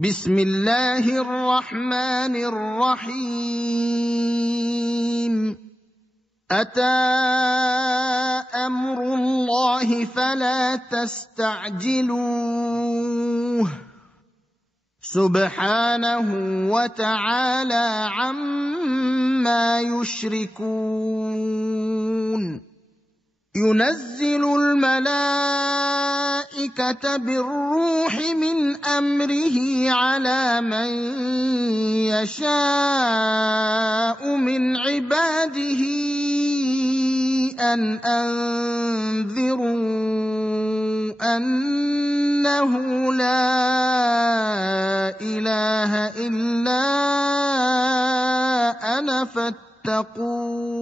بسم الله الرحمن الرحيم أتى أمر الله فلا تستعجلوه سبحانه وتعالى عما يشركون ينزل الملائكة بالروح من أمره على من يشاء من عباده أن أنذروا أنه لا إله إلا أنا فاتقون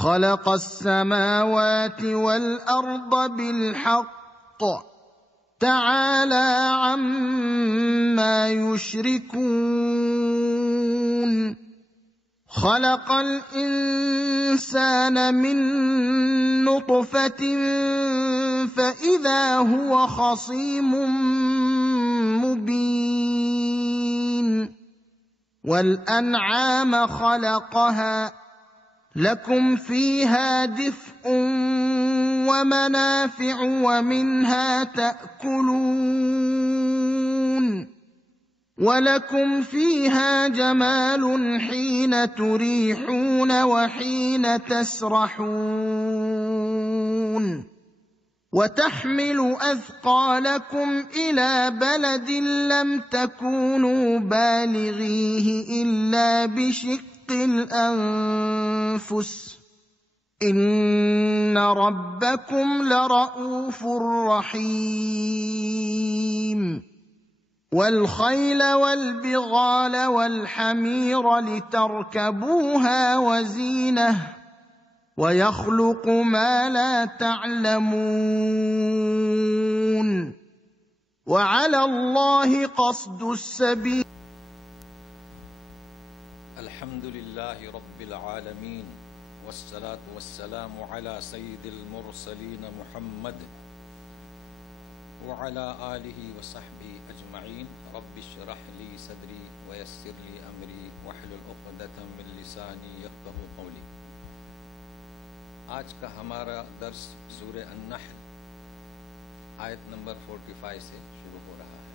خلق السماوات والأرض بالحق تعالى عما يشركون خلق الإنسان من نطفة فإذا هو خصيم مبين والأنعام خلقها لكم فيها دفء ومنافع ومنها تأكلون ولكم فيها جمال حين تريحون وحين تسرحون وتحمل أثقالكم إلى بلد لم تكونوا بالغيه إلا بشق الأنفس إن ربكم لرءوف رحيم والخيل والبغال والحمير لتركبوها وزينة ويخلق ما لا تعلمون وعلى الله قصد السبيل الحمد لله رب العالمين والصلاة والسلام على سيد المرسلين محمد وعلى آله وصحبه أجمعين رب اشرح لي صدري ويسر لي أمري واحلل عقدة من لساني يفقهوا قولي. آج کا ہمارا درس سورہ النحل آیت نمبر 45 سے شروع ہو رہا ہے.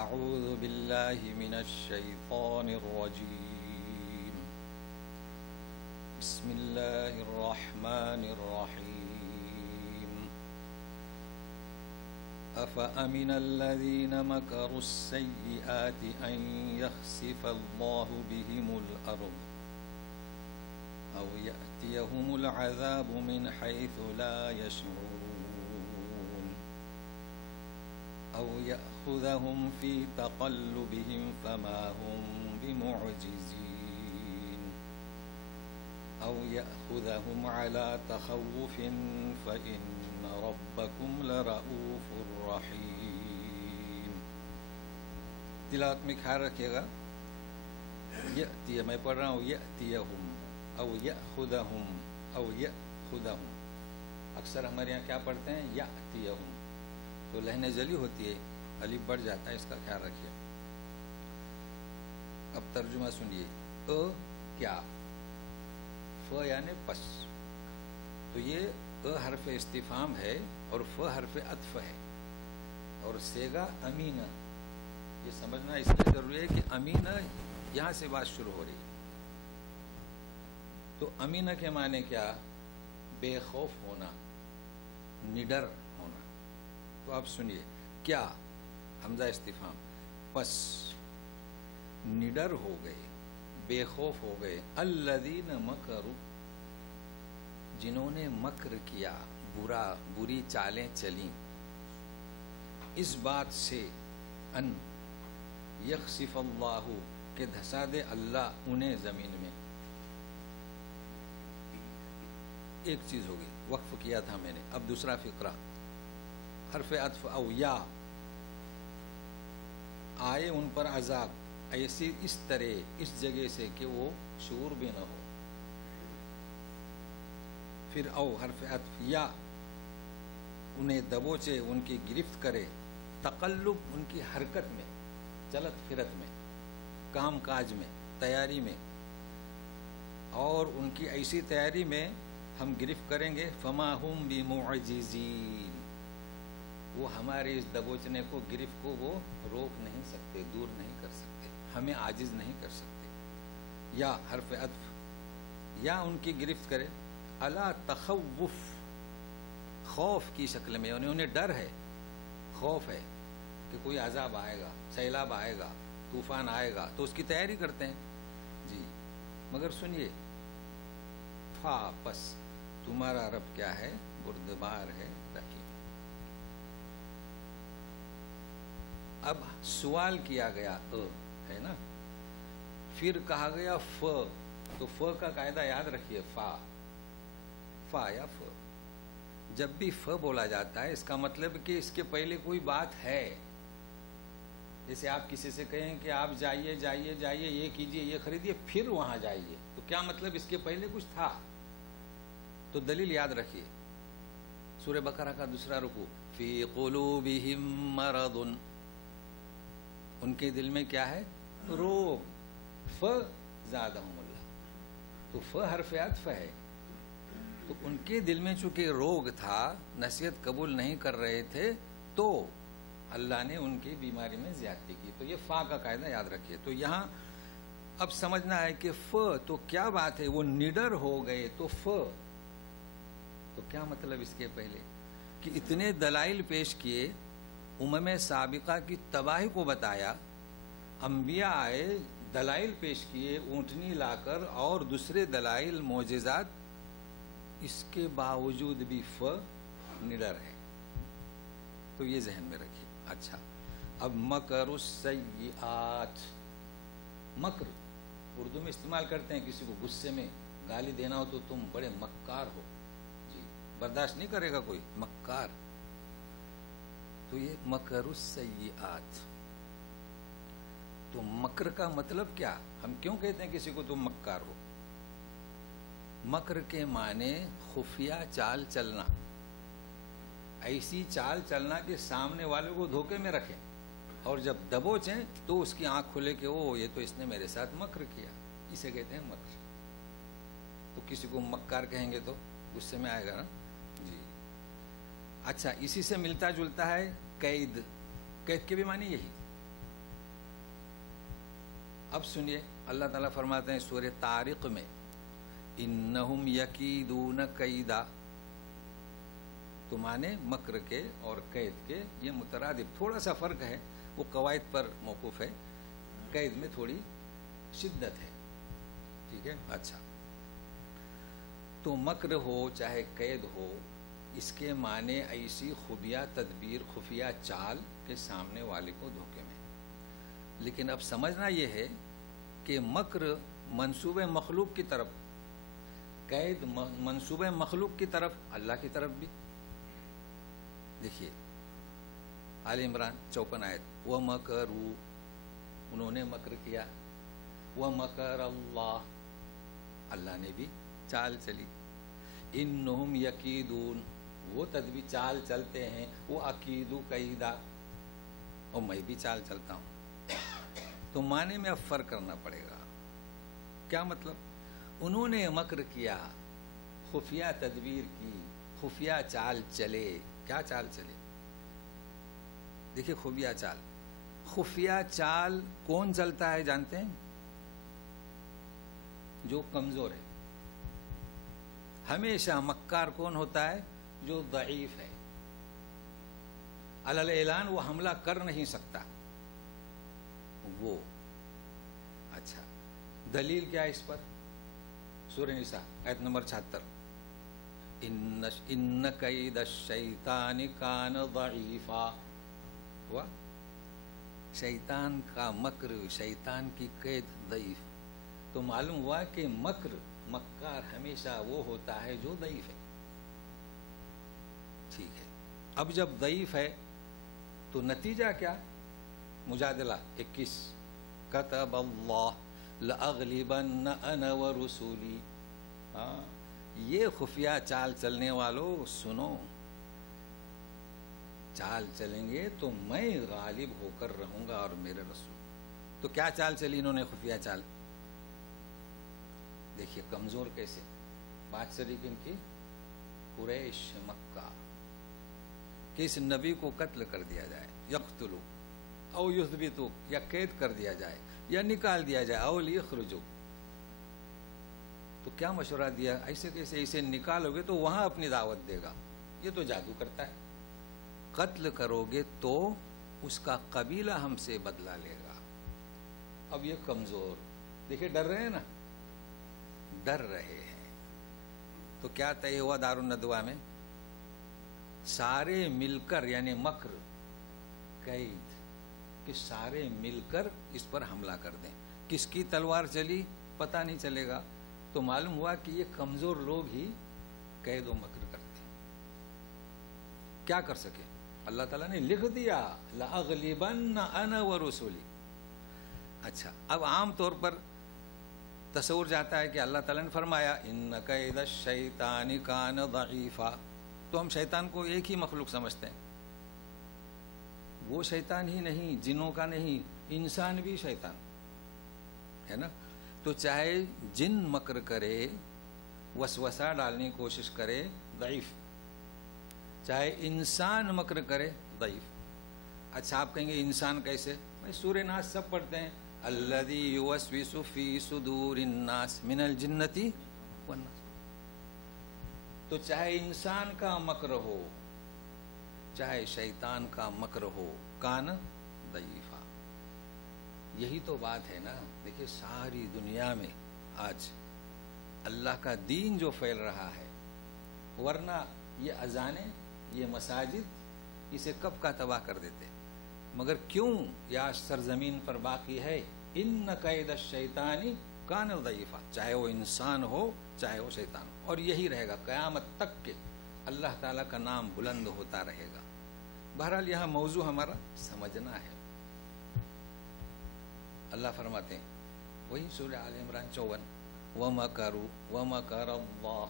اعوذ باللہ من الشیطان الرجیم بسم اللہ الرحمن الرحیم افأمن الذین مکروا السیئات ان یخسف اللہ بهم الارض او یأتیهم العذاب من حیث لا یشعرون او يأخذهم في تقلبهم فما هم بمعجزين أو يأخذهم على تخوف فإن ربكم لرؤوف رحيم. تلاوت میں خیال رکھیے گا. یأتی میں پڑھ رہا ہوں یأتیہم او یأخذهم او یأخذهم. اکثر ہمارے یہاں کیا پڑھتے ہیں یأتیہم تو لہن جلی ہوتی ہے الف بڑھ جاتا ہے. اس کا خیال رکھیے. اب ترجمہ سنیے. کیا ف یعنی پس تو یہ حرف استفہام ہے اور ف حرف عطف ہے اور سیگا امینہ. یہ سمجھنا اس لیے ضروری ہے کہ امینہ یہاں سے بات شروع ہو رہی ہے. تو امینہ کے معنی کیا؟ بے خوف ہونا، نڈر ہونا. تو آپ سنیے. کیا حمزہ استفہام پس نڈر ہو گئے، بے خوف ہو گئے، الذین مکروا جنہوں نے مکر کیا، بری چالیں چلیں، اس بات سے ان یخسف اللہ کہ دھسا دے اللہ انہیں زمین میں. ایک چیز ہوگی وقف کیا تھا میں نے. اب دوسرا فقرہ حرف عطف او یا آئے ان پر عذاب ایسی اس طرح اس جگہ سے کہ وہ شعور بھی نہ ہو. پھر او حرف عطف یا انہیں دبوچے، ان کی گرفت کرے، تقلب ان کی حرکت میں، چلت پھرت میں، کام کاج میں، تیاری میں، اور ان کی ایسی تیاری میں ہم گرفت کریں گے، فما ہم بمعجزین، وہ ہمارے اس دبوچنے کو، گرفت کو وہ روک نہیں سکتے، دور نہیں کر سکتے، ہمیں عاجز نہیں کر سکتے۔ یا حرف عطف، یا ان کی گرفت کرے، الا تخوف، خوف کی شکل میں، انہیں ڈر ہے، خوف ہے کہ کوئی عذاب آئے گا، سیلاب آئے گا، طوفان آئے گا، تو اس کی تیاری کرتے ہیں جی۔ مگر سنیے، فا پس تمہارا رب کیا ہے؟ بردبار ہے، رحیم۔ اب سوال کیا گیا ہے نا، پھر کہا گیا ف، تو ف کا قاعدہ یاد رکھیے، فا یا ف، جب بھی ف بولا جاتا ہے اس کا مطلب کہ اس کے پہلے کوئی بات ہے۔ جیسے آپ کسی سے کہیں کہ آپ جائیے جائیے جائیے، یہ کیجئے، یہ خریدیے، پھر وہاں جائیے، تو کیا مطلب اس کے پہلے کچھ تھا؟ تو دلیل یاد رکھیے، سورہ بقرہ کا دوسرا رکوع، فی قلوبہم مرض، ان کے دل میں کیا ہے؟ روگ، فزادہم اللہ، تو ف حرف عطف ہے، تو ان کے دل میں چونکہ روگ تھا، نصیحت قبول نہیں کر رہے تھے، تو اللہ نے ان کی بیماری میں زیادتی کی۔ تو یہ فا کا قاعدہ یاد رکھیے۔ تو یہاں اب سمجھنا ہے کہ ف تو کیا بات ہے، وہ نڈر ہو گئے، تو ف تو کیا مطلب اس کے پہلے کہ اتنے دلائل پیش کیے، امم سابقہ کی تباہی کو بتایا، انبیاء آئے، دلائل پیش کیے، اونٹنی لا کر اور دوسرے دلائل، معجزات، اس کے باوجود بھی ف نڈر ہے، تو یہ ذہن میں رکھیے۔ اچھا، اب مکر السیئات، مکر اردو میں استعمال کرتے ہیں کسی کو غصے میں گالی دینا ہو تو تم بڑے مکار ہو جی، برداشت نہیں کرے گا کوئی، مکار، تو یہ مکر السیئات۔ تو مکر کا مطلب کیا؟ ہم کیوں کہتے ہیں کسی کو تم مکار ہو؟ مکر کے معنی خفیہ چال چلنا، ایسی چال چلنا کہ سامنے والوں کو دھوکے میں رکھیں، اور جب دبوچیں تو اس کی آنکھ کھلے کہ او یہ تو اس نے میرے ساتھ مکر کیا، اسے کہتے ہیں مکر۔ تو کسی کو مکار کہیں گے تو غصے میں آئے گا نا جی۔ اچھا، اسی سے ملتا جلتا ہے قید، قید کے بھی معنی یہی۔ اب سنیے، اللہ تعالیٰ فرماتے ہیں سورہ طارق میں، انہم یکیدون کیدا، تو معنی مکر کے اور قید کے یہ مترادف، تھوڑا سا فرق ہے، وہ قواعد پر موقوف ہے، قید میں تھوڑی شدت ہے، ٹھیک ہے۔ اچھا، تو مکر ہو چاہے قید ہو، اس کے معنی ایسی خفیہ تدبیر، خفیہ چال کے سامنے والے کو دھوکے میں۔ لیکن اب سمجھنا یہ ہے کہ مکر منصوب مخلوق کی طرف، قید منصوب مخلوق کی طرف، اللہ کی طرف بھی۔ دیکھیے آل عمران 54 آیت، وَمَكَرُوا، انہوں نے مکر کیا، وَمَكَرَ اللَّهُ، اللہ نے بھی چال چلی، اِنَّهُمْ يَكِيدُونَ، وہ تدبیر چال چلتے ہیں، وہ عقیدو قیدا، اور میں بھی چال چلتا ہوں۔ تو معنی میں اب فرق کرنا پڑے گا، کیا مطلب؟ انہوں نے مکر کیا، خفیہ تدبیر کی، خفیہ چال چلے۔ کیا چال چلے؟ دیکھیے خفیہ چال، خفیہ چال کون چلتا ہے جانتے ہیں؟ جو کمزور ہے۔ ہمیشہ مکار کون ہوتا ہے؟ جو ضعیف ہے، علی الاعلان وہ حملہ کر نہیں سکتا وہ۔ اچھا، دلیل کیا ہے اس پر؟ سورہ نساء آیت نمبر 76، ان کید الشیطان کان ضعیفا، ہوا شیطان کا مکر، شیطان کی قید ضعیف۔ تو معلوم ہوا کہ مکار ہمیشہ وہ ہوتا ہے جو ضعیف ہے، ٹھیک ہے۔ اب جب ضعیف ہے تو نتیجہ کیا؟ مجادلہ 21، کتب اللہ لأغلبن انا ورسولی۔ ہاں، یہ خفیہ چال چلنے والوں سنو، چال چلیں گے تو میں غالب ہو کر رہوں گا اور میرے رسول. تو کیا چال چلی انہوں نے؟ خفیہ چال. دیکھیے کمزور کیسے. بات چلی کن کی؟ قریش مکہ. کہ اس نبی کو قتل کر دیا جائے، یقتلو او یثبتو، یا قید کر دیا جائے یا نکال دیا جائے، او لیخرجو. تو کیا مشورہ دیا؟ ایسے کیسے؟ اسے نکالو گے تو وہاں اپنی دعوت دے گا، یہ تو جادو کرتا ہے. قتل کرو گے تو اس کا قبیلہ ہم سے بدلہ لے گا. اب یہ کمزور دیکھیں ڈر رہے ہیں نا، ڈر رہے ہیں. تو کیا طے ہوا دار الندوہ میں؟ سارے مل کر، یعنی مکر قید، کہ سارے مل کر اس پر حملہ کر دیں. کس کی تلوار چلی پتہ نہیں چلے گا. تو معلوم ہوا کہ یہ کمزور لوگ ہی قید و مکر کرتے ہیں. کیا کر سکے؟ اللہ تعالیٰ نے لکھ دیا لَأَغْلِبَنَّ أَنَا وَرُسُلِي. اچھا، اب عام طور پر تصور جاتا ہے کہ اللہ تعالیٰ نے فرمایا اِنَّ كَيْدَ الشَّيْطَانِ كَانَ ضَعِيفًا، تو ہم شیطان کو ایک ہی مخلوق سمجھتے ہیں. وہ شیطان ہی نہیں، جنوں کا نہیں، انسان بھی شیطان ہے نا. تو چاہے جن مکر کرے، وسوسہ ڈالنے کی کوشش کرے، ضعیف. چاہے انسان مکر کرے، ضعیف. اچھا آپ کہیں گے انسان کیسے؟ سورہ ناس سب پڑھتے ہیں، الذی یوسوس فی صدور الناس من الجنۃ والناس. تو چاہے انسان کا مکر ہو، چاہے شیطان کا مکر ہو، کان ضعیفا. یہی تو بات ہے نا. دیکھیے ساری دنیا میں آج اللہ کا دین جو پھیل رہا ہے، ورنہ یہ اذانیں، یہ مساجد اسے کب کا تباہ کر دیتے. مگر کیوں یہ آج سرزمین پر باقی ہے؟ ان قید الشیطان کان ضعیفا. چاہے وہ انسان ہو، چاہے وہ شیطان ہو، اور یہی رہے گا قیامت تک کے. اللہ تعالیٰ کا نام بلند ہوتا رہے گا. بہرحال یہاں موضوع ہمارا سمجھنا ہے. اللہ فرماتے ہیں وہی سورہ آل عمران 54، وَمَكَرُوا وَمَكَرَ اللَّهُ.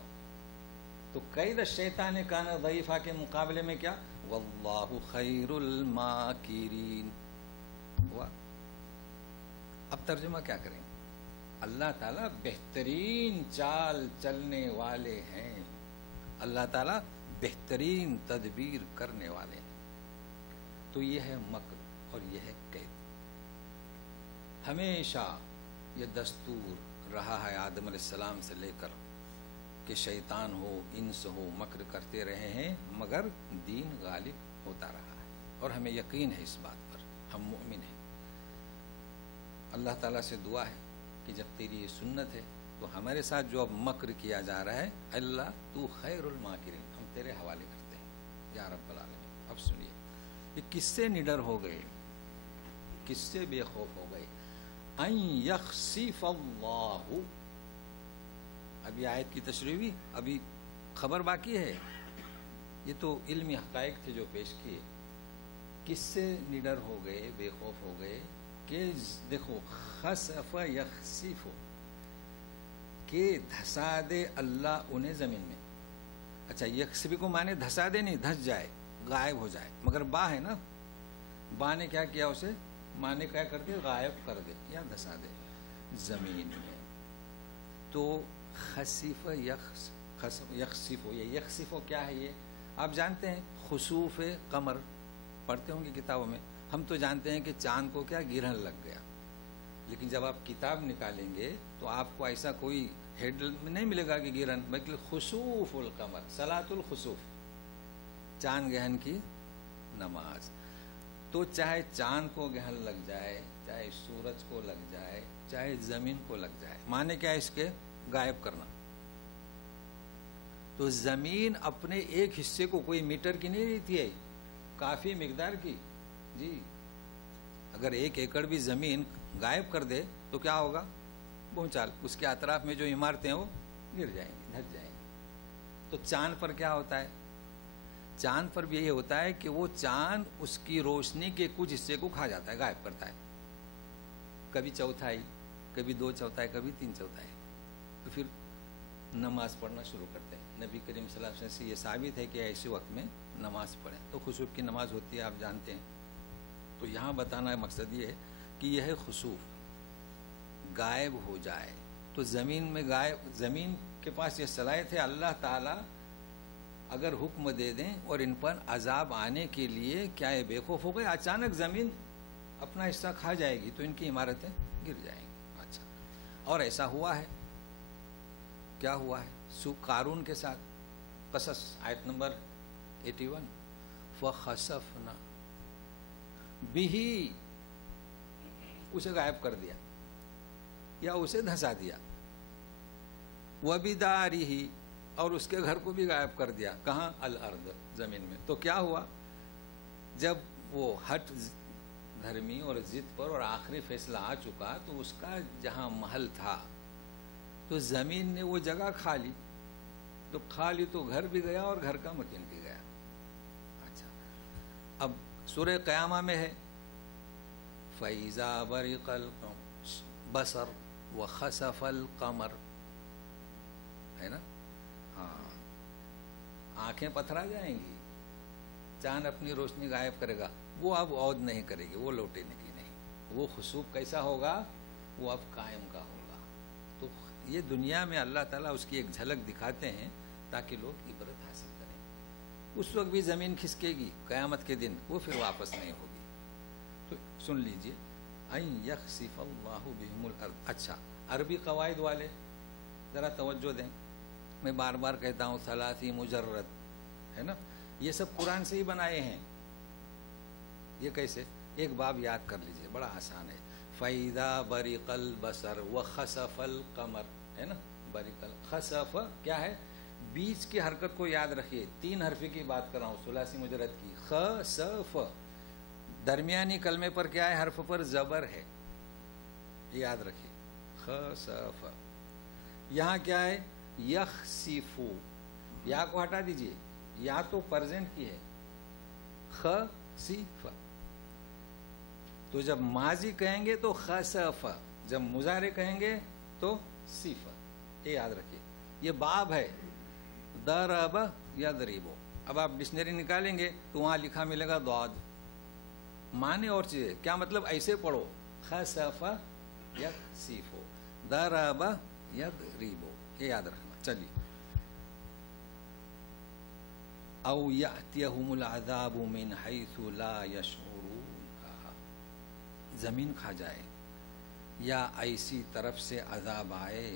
تو قید الشیطان کان ضعیفا کے مقابلے میں کیا؟ وَاللَّهُ خَيْرُ الْمَاكِرِينَ ہوا. اب ترجمہ کیا کریں؟ اللہ تعالیٰ بہترین چال چلنے والے ہیں. اللہ تعالیٰ بہترین تدبیر کرنے والے ہیں. تو یہ ہے مکر اور یہ ہے قید. ہمیشہ یہ دستور رہا ہے آدم علیہ السلام سے لے کر کہ شیطان ہو، انس ہو، مکر کرتے رہے ہیں، مگر دین غالب ہوتا رہا ہے. اور ہمیں یقین ہے اس بات پر، ہم مؤمن ہیں. اللہ تعالیٰ سے دعا ہے کہ جب تیری یہ سنت ہے تو ہمارے ساتھ جو اب مکر کیا جا رہا ہے، اللہ تو خیر الماکرین، ہم تیرے حوالے کرتے ہیں یا رب العالمین. اب سنیے یہ کس سے نڈر ہو گئے، کس سے بے خوف ہو گئے؟ ان یخسف اللہ. ابھی آیت کی تشریح ہوئی، ابھی خبر باقی ہے. یہ تو علمی حقائق تھے جو پیش کیے. کس سے نڈر ہو گئے، بے خوف ہو گئے؟ کہ دیکھو خسف یخسف، کہ دھسا دے اللہ انہیں زمین میں. اچھا یخسف کو مانے دھسا دے نہیں، دھس جائے، غائب ہو جائے. مگر با ہے نا، با نے کیا کیا؟ اسے مانے کیا کر دے؟ غائب کر دے یا دھسا دے زمین میں. تو خسف یخسف، یہ یخسف کیا ہے؟ یہ آپ جانتے ہیں خسوف قمر پڑھتے ہوں گے کتابوں میں. ہم تو جانتے ہیں کہ چاند کو کیا گرہن لگ گیا، لیکن جب آپ کتاب نکالیں گے تو آپ کو ایسا کوئی ہیڈ نہیں ملے گا کہ گرہن، بلکہ خسوف القمر، صلاۃ الخسوف، چاند گہن کی نماز. تو چاہے چاند کو گہن لگ جائے، چاہے سورج کو لگ جائے، چاہے زمین کو لگ جائے، مانے کیا اس کے؟ غائب کرنا. تو زمین اپنے ایک حصے کو کوئی میٹر کی نہیں رہتی ہے، کافی مقدار کی. جی اگر 1 ایکڑ بھی زمین غائب کر دے تو کیا ہوگا؟ بھونچال. اس کے اطراف میں جو عمارتیں ہیں وہ گر جائیں گی، دھس جائیں گی. تو چاند پر کیا ہوتا ہے؟ چاند پر بھی یہی ہوتا ہے کہ وہ چاند اس کی روشنی کے کچھ حصے کو کھا جاتا ہے، غائب کرتا ہے. کبھی چوتھائی، کبھی 2 چوتھائی، کبھی 3 چوتھائی. تو پھر نماز پڑھنا شروع کرتے ہیں. نبی کریم صلی اللہ علیہ وسلم سے یہ ثابت ہے کہ ایسے وقت میں نماز پڑھیں. تو خسوف کی نماز ہوتی ہے آپ جانتے ہیں. تو یہاں بتانا مقصد یہ ہے کہ یہ ہے خسوف غائب ہو جائے تو زمین میں زمین کے پاس یہ صلاحیت ہے. اللہ تعالیٰ اگر حکم دے دیں اور ان پر عذاب آنے کے لیے کیا یہ بے خوف ہو گئے, اچانک زمین اپنا حصہ کھا جائے گی تو ان کی عمارتیں گر جائیں گی. اچھا, اور ایسا ہوا ہے. کیا ہوا ہے؟ قارون کے ساتھ قصص آیت نمبر 81 فخسفنا بِهِ, اسے غائب کر دیا یا اسے دھنسا دیا. وَبِدَارِهِ, اور اس کے گھر کو بھی غائب کر دیا. کہاں؟ الارض, زمین میں. تو کیا ہوا؟ جب وہ ہٹ دھرمی اور ضد پر اور آخری فیصلہ آ چکا تو اس کا جہاں محل تھا تو زمین نے وہ جگہ کھا لی. تو کھا لی تو گھر بھی گیا اور گھر کا مکین بھی گیا. اچھا, اب سورہ قیامہ میں ہے فَإِذَا بَرِقَ الْبَصَرُ وَخَسَفَ الْقَمَرُ, ہے نا. ہاں, آنکھیں پتھرا جائیں گی, چاند اپنی روشنی غائب کرے گا, وہ اب عود نہیں کرے گی, وہ لوٹنے کی نہیں. وہ خسوف کیسا ہوگا؟ وہ اب قائم کا ہوگا. تو یہ دنیا میں اللہ تعالیٰ اس کی ایک جھلک دکھاتے ہیں تاکہ لوگ عبرت حاصل کریں. اس وقت بھی زمین کھسکے گی قیامت کے دن, وہ پھر واپس نہیں ہوگی. تو سن لیجئے ان یخسف اللہ بہم الارض. اچھا, عربی قواعد والے ذرا توجہ دیں. میں بار بار کہتا ہوں ثلاثی مجرد, ہے نا, یہ سب قرآن سے ہی بنائے ہیں. یہ کیسے؟ ایک باب یاد کر لیجئے, بڑا آسان ہے. فَإِذَا بَرِقَ الْبَصَرُ وَخَسَفَ الْقَمَرُ, ہے نا. بَرِقَ خسف کیا ہے؟ بیچ کی حرکت کو یاد رکھیے. 3 حرفی کی بات کر رہا ہوں, ثلاثی مجرد کی. خسف, درمیانی کلمے پر کیا ہے؟ حرف پر زبر ہے, یاد رکھیے. خسف. یہاں کیا ہے؟ یخسفو, یا کو ہٹا دیجئے, یا تو پرزینٹ کی ہے. خسف, تو جب ماضی کہیں گے تو خسف, جب مضارع کہیں گے تو صفہ. یہ یاد رکھیے. یہ باب ہے ضرب یضرب. اب آپ ڈکشنری نکالیں گے تو وہاں لکھا ملے گا ضاد, معنی اور چیزیں. کیا مطلب؟ ایسے پڑھو خسف یخسف ضرب یضرب, یہ یاد رکھنا. چلیے. او یأتیہم العذاب من حیث لا یشعرون, زمین کھا جائے یا ایسی طرف سے عذاب آئے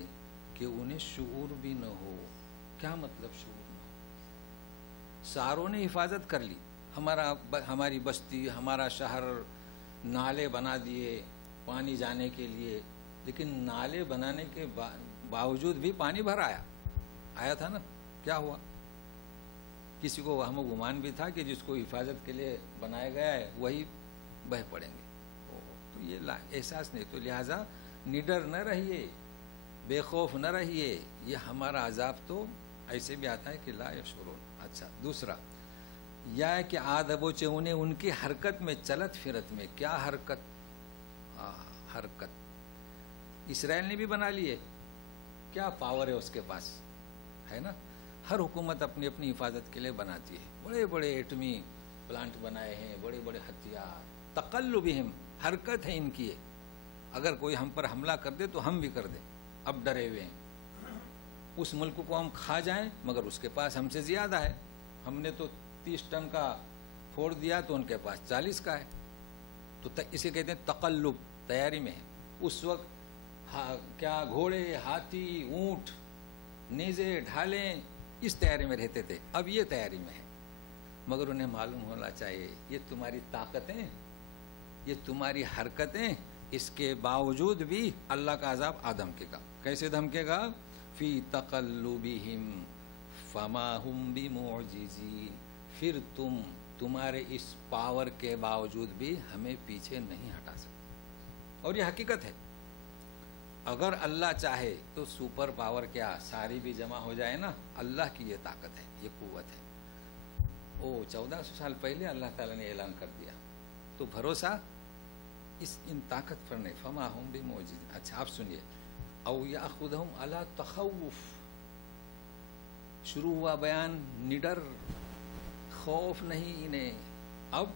کہ انہیں شعور بھی نہ ہو. کیا مطلب شعور نہ ہو؟ ساروں نے حفاظت کر لی, ہماری بستی, ہمارا شہر, نالے بنا دیے پانی جانے کے لیے, لیکن نالے بنانے کے باوجود بھی پانی بھر آیا تھا نا. کیا ہوا؟ کسی کو وہم و گمان بھی تھا کہ جس کو حفاظت کے لیے بنایا گیا ہے وہی بہہ پڑیں گے. تو یہ احساس نہیں. تو لہٰذا نڈر نہ رہیے, بے خوف نہ رہیے. یہ ہمارا عذاب تو ایسے بھی آتا ہے کہ لا یشعرون. اچھا, دوسرا یا ہے کہ آدبو چہونے ان کی حرکت میں, چلت فرت میں. کیا حرکت؟ حرکت اسرائیل نے بھی بنا لی ہے. کیا پاور ہے اس کے پاس, ہے نا. ہر حکومت اپنی اپنی حفاظت کے لیے بناتی ہے. بڑے بڑے ایٹمی پلانٹ بنائے ہیں, بڑے بڑے ہتھیار. تقلبہم, حرکت ہے ان کی. اگر کوئی ہم پر حملہ کر دے تو ہم بھی کر دیں. اب ڈرے ہوئے ہیں اس ملک کو ہم کھا جائیں, مگر اس کے پاس ہم سے زیادہ ہے. ہم نے تو 30 ٹن کا پھوڑ دیا تو ان کے پاس 40 کا ہے. تو اسے کہتے ہیں تقلب, تیاری میں ہے. اس وقت کیا گھوڑے, ہاتھی, اونٹ, نیزے, ڈھالیں اس تیاری میں رہتے تھے. اب یہ تیاری میں ہے, مگر انہیں معلوم ہونا چاہیے یہ تمہاری طاقتیں, یہ تمہاری حرکتیں, اس کے باوجود بھی اللہ کا عذاب دھمکے گا. کیسے دھمکے گا؟ فی تقلبہم فما ہم بمعجزین. پھر تمہارے اس پاور کے باوجود بھی ہمیں پیچھے نہیں ہٹا سکتے. اور یہ حقیقت ہے. اگر اللہ چاہے تو سپر پاور کیا ساری بھی جمع ہو جائے نا. اللہ کی یہ طاقت ہے, یہ قوت ہے. 1400 سال پہلے اللہ تعالیٰ نے اعلان کر دیا. تو بھروسہ ان طاقت پر نہیں. فما ہم بمعجزین. اچھا آپ سنیے. او یاخذہم علی تخوف, شروع ہوا بیان نڈر، خوف نہیں انہیں، اب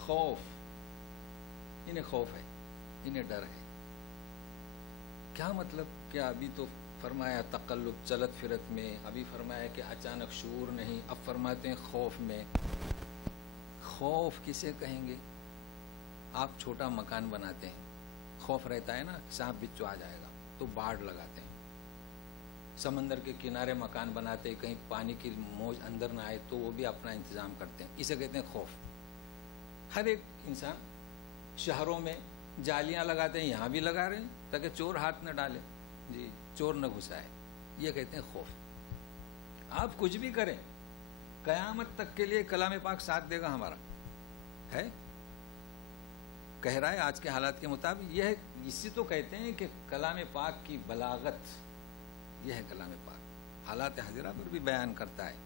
خوف، انہیں خوف ہے، انہیں ڈر ہے. کیا مطلب؟ کہ ابھی تو فرمایا تقلب چلت فرت میں، ابھی فرمایا کہ اچانک شعور نہیں، اب فرماتے ہیں خوف میں. خوف کسے کہیں گے؟ آپ چھوٹا مکان بناتے ہیں، خوف رہتا ہے نا سانپ بچھو آ جائے گا تو باڑ لگاتے ہیں. سمندر کے کنارے مکان بناتے ہیں، کہیں پانی کی موج اندر نہ آئے تو وہ بھی اپنا انتظام کرتے ہیں. اسے کہتے ہیں خوف. ہر ایک انسان شہروں میں جالیاں لگاتے ہیں، یہاں بھی لگا رہے ہیں تاکہ چور ہاتھ نہ ڈالے، جی چور نہ گھسائے. یہ کہتے ہیں خوف. آپ کچھ بھی کریں، قیامت تک کے لیے کلام پاک ساتھ دے گا ہمارا، ہے کہہ رہا ہے آج کے حالات کے مطابق. یہ ہے، اسی تو کہتے ہیں کہ کلام پاک کی بلاغت، یہ ہے کلام پاک. حالات حاضرہ پر بھی بیان کرتا ہے.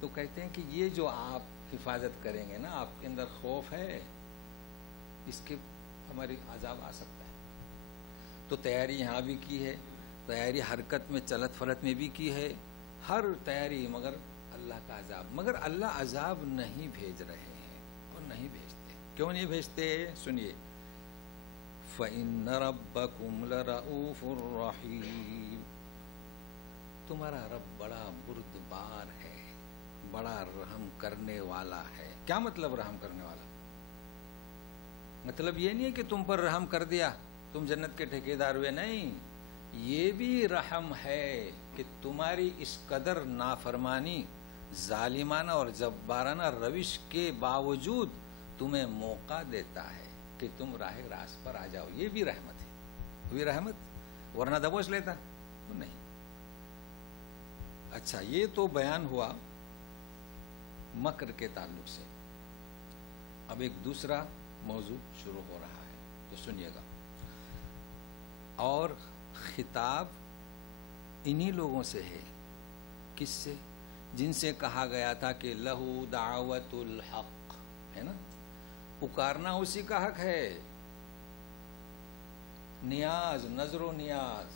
تو کہتے ہیں کہ یہ جو آپ حفاظت کریں گے نا، آپ کے اندر خوف ہے، اس کے ہماری عذاب آ سکتا ہے. تو تیاری یہاں بھی کی ہے، تیاری حرکت میں چلت فرت میں بھی کی ہے، ہر تیاری، مگر اللہ کا عذاب. مگر اللہ عذاب نہیں بھیج رہے ہیں اور نہیں بھیجتے. کیوں نہیں بھیجتے؟ سنیے، فَإِنَّ رَبَّكُمْ لَرَؤُوفٌ رَحِيمٌ. تمہارا رب بڑا بردبار ہے، بڑا رحم کرنے والا ہے. کیا مطلب رحم کرنے والا؟ مطلب یہ نہیں ہے کہ تم پر رحم کر دیا تم جنت کے ٹھیکیدار ہوئے، نہیں. یہ بھی رحم ہے کہ تمہاری اس قدر نافرمانی، ظالمانہ اور جبارانہ روش کے باوجود تمہیں موقع دیتا ہے کہ تم راہ راست پر آ جاؤ. یہ بھی رحمت ہے. وہ بھی رحمت، ورنہ دبوچ لیتا نہیں. اچھا، یہ تو بیان ہوا مکر کے تعلق سے. اب ایک دوسرا موضوع شروع ہو رہا ہے، تو سنیے گا. اور خطاب انہی لوگوں سے ہے. کس سے؟ جن سے کہا گیا تھا کہ لہو دعوت الحق، ہے نا، پکارنا اسی کا حق ہے، نیاز، نظر و نیاز،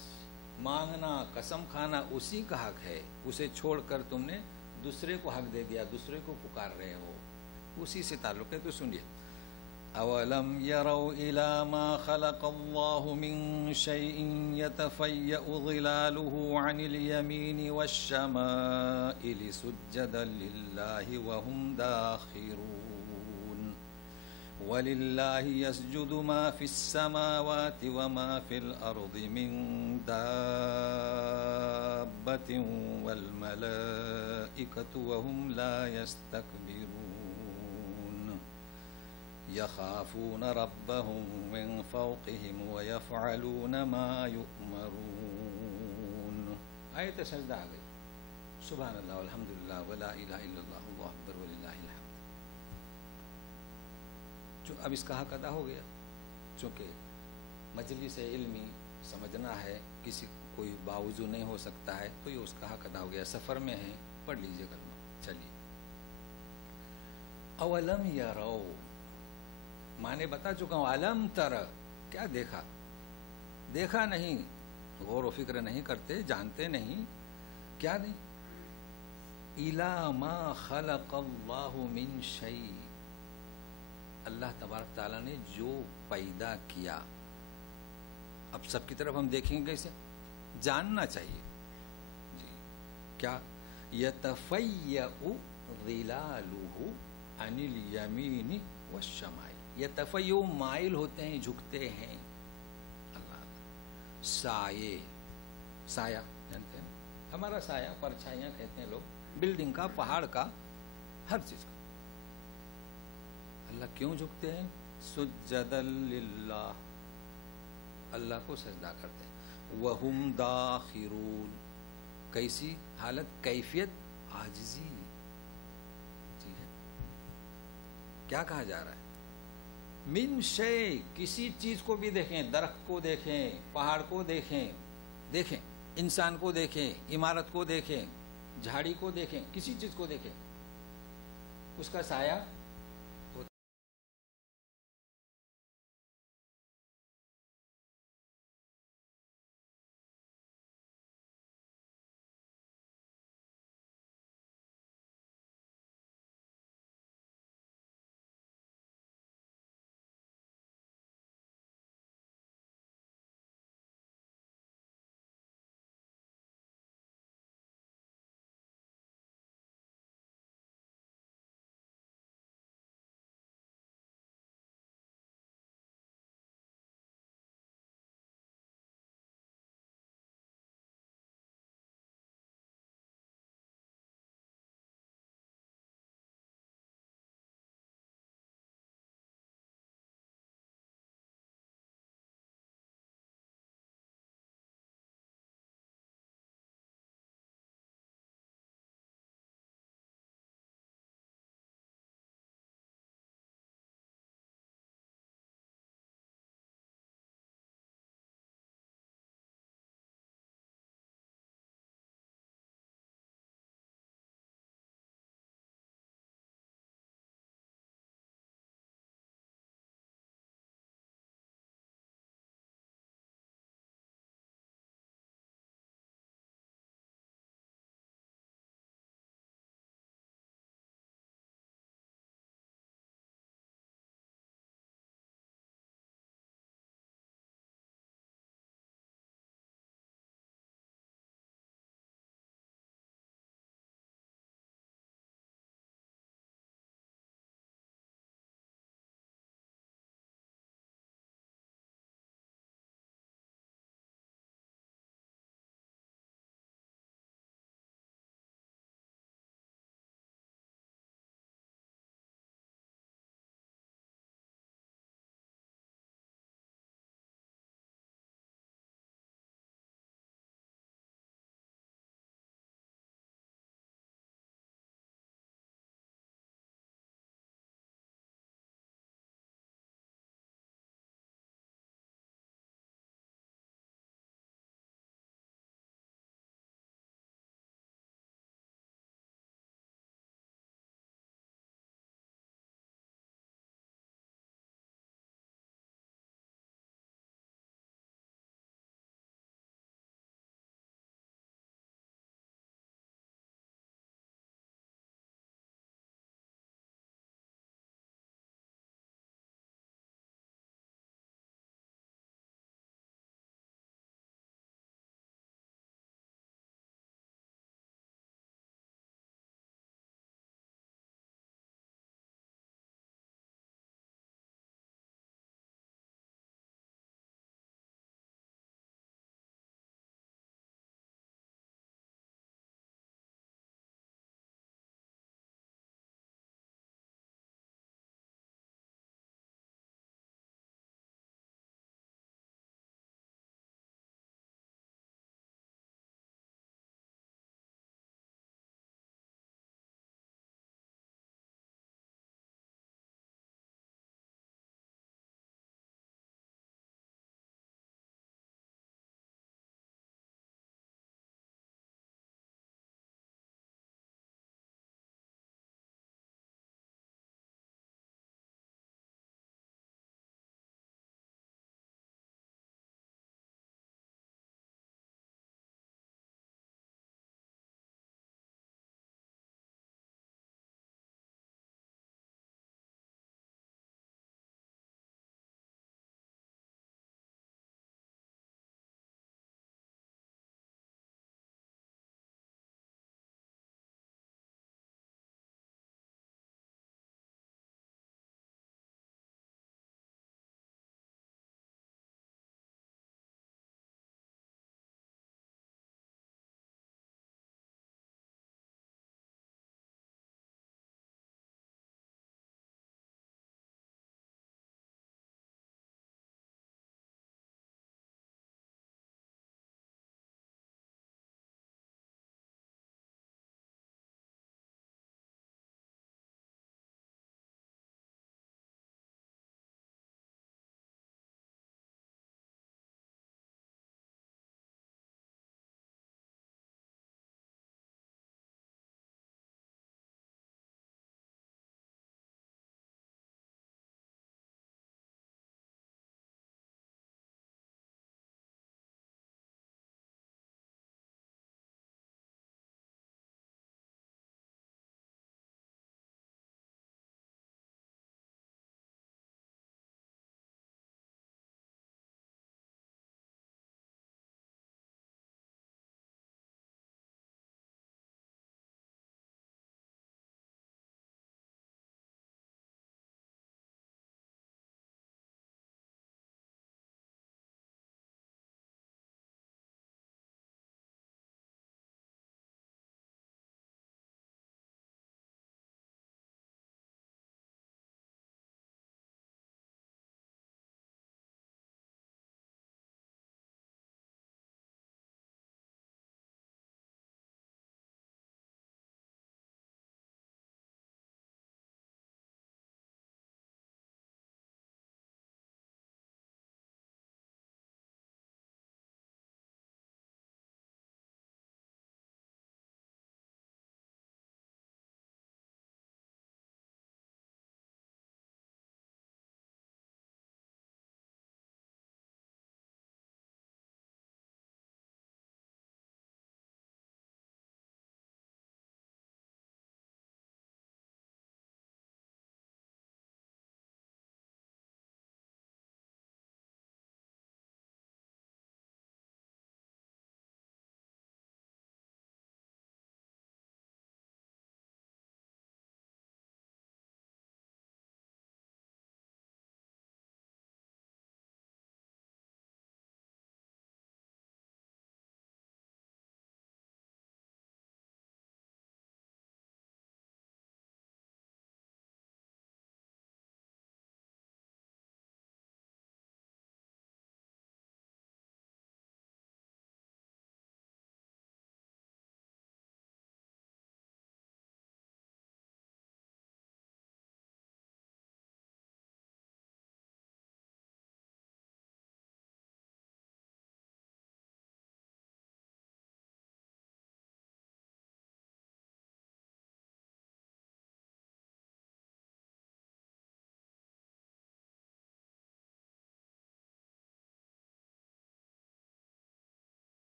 مانگنا، قسم کھانا اسی کا حق ہے. اسے چھوڑ کر تم نے دوسرے کو حق دے دیا، دوسرے کو پکار رہے ہو. اسی سے تعلق ہے. تو سنیے، اولم يروا الى ما خلق الله من شيء يتفيأ ظلاله عن اليمين والشمائل سجدا لله وهم داخرون. ولله يسجد ما في السماوات وما في الأرض من دابة والملائكة وهم لا يستكبرون يخافون ربهم من فوقهم ويفعلون ما يؤمرون. آیت سجدہ آ گئی. سبحان اللہ والحمد للہ ولا الہ الا اللہ اللہ اکبر وللہ الحمد. اب اس کا حق ادا ہو گیا. چونکہ مجلس علمی سمجھنا ہے، کسی کوئی باوضو نہیں ہو سکتا ہے، تو یہ اس کا حق ادا ہو گیا. سفر میں ہیں، پڑھ لیجئے کلمہ. چلیے، اولم یرو، مانے بتا چکا ہوں. علم تر، کیا دیکھا؟ دیکھا نہیں، غور و فکر نہیں کرتے، جانتے نہیں. کیا نہیں؟ الا ما خلق اللہ من شیء، اللہ تبارک تعالیٰ نے جو پیدا کیا. اب سب کی طرف ہم دیکھیں گے کیسے؟ جاننا چاہیے. جی کیا؟ یتفیأ ظلالہ عن الیمین والشمائل. یتفیأ مائل ہوتے ہیں، جھکتے ہیں. اللہ. سایہ، سایہ جانتے ہیں، ہمارا سایہ، پرچھائیاں کہتے ہیں لوگ، بلڈنگ کا، پہاڑ کا، ہر چیز کا. اللہ کیوں جھکتے ہیں؟ سجدا للہ، اللہ کو سجدہ کرتے ہیں. وہم داخرون، کیسی حالت؟ کیفیت عاجزی. جی ہے. کیا کہا جا رہا ہے؟ من شیء، کسی چیز کو بھی دیکھیں، درخت کو دیکھیں، پہاڑ کو دیکھیں، دیکھیں انسان کو دیکھیں، عمارت کو دیکھیں، جھاڑی کو دیکھیں، کسی چیز کو دیکھیں، اس کا سایہ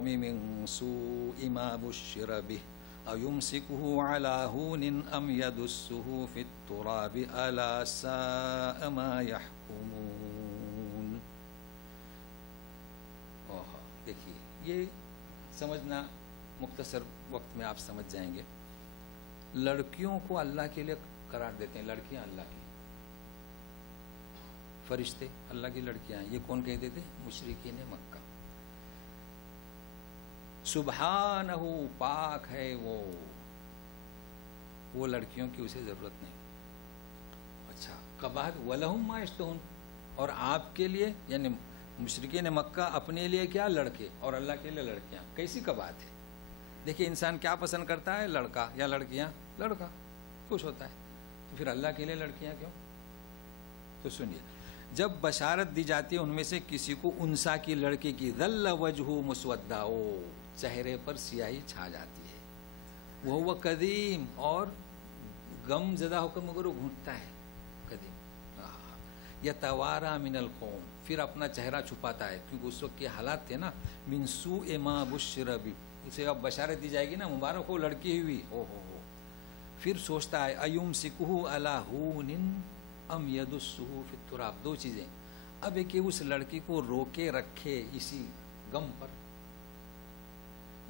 القوم من سوء ما بشر به أيمسكه على هون أم يدسه في التراب ألا ساء ما يحكمون. دیکھیے یہ سمجھنا مختصر وقت میں آپ سمجھ جائیں گے. لڑکیوں کو اللہ کے لیے قرار دیتے ہیں، لڑکیاں اللہ کی، فرشتے اللہ کی لڑکیاں. یہ کون کہتے تھے؟ مشرکین مکہ. سبحانہ، پاک ہے وہ لڑکیوں کی اسے ضرورت نہیں. اچھا، قباحت وَلَهُمْ مَا يَشْتَهُونَ، اور آپ کے لیے یعنی مشرکین مکہ اپنے لیے کیا لڑکے اور اللہ کے لیے لڑکیاں. کیسی قباحت ہے. دیکھیے انسان کیا پسند کرتا ہے؟ لڑکا یا لڑکیاں؟ لڑکا خوش ہوتا ہے. تو پھر اللہ کے لیے لڑکیاں کیوں؟ تو سنیے، جب بشارت دی جاتی ہے ان میں سے کسی کو انسا کی لڑکی کی، ظل وجہ مسودہ، چہرے پر سیاہی چھا جاتی ہے. وہ قدیم، اور غم زدہ ہو کر مگر وہ گھونٹتا ہے. قدیم یتوارا من القوم، پھر اپنا چہرہ چھپاتا ہے کیونکہ اس وقت کے حالات تھے نا. من سوء ما بشر بہ، اسے اب بشارت دی جائے گی نا، مبارک ہو لڑکی ہوئی، ہو. پھر سوچتا ہے ایمسکہ علی ہون ام یدسہ فی التراب. دو چیزیں، اب ایک کہ اس لڑکی کو روکے رکھے اسی غم پر،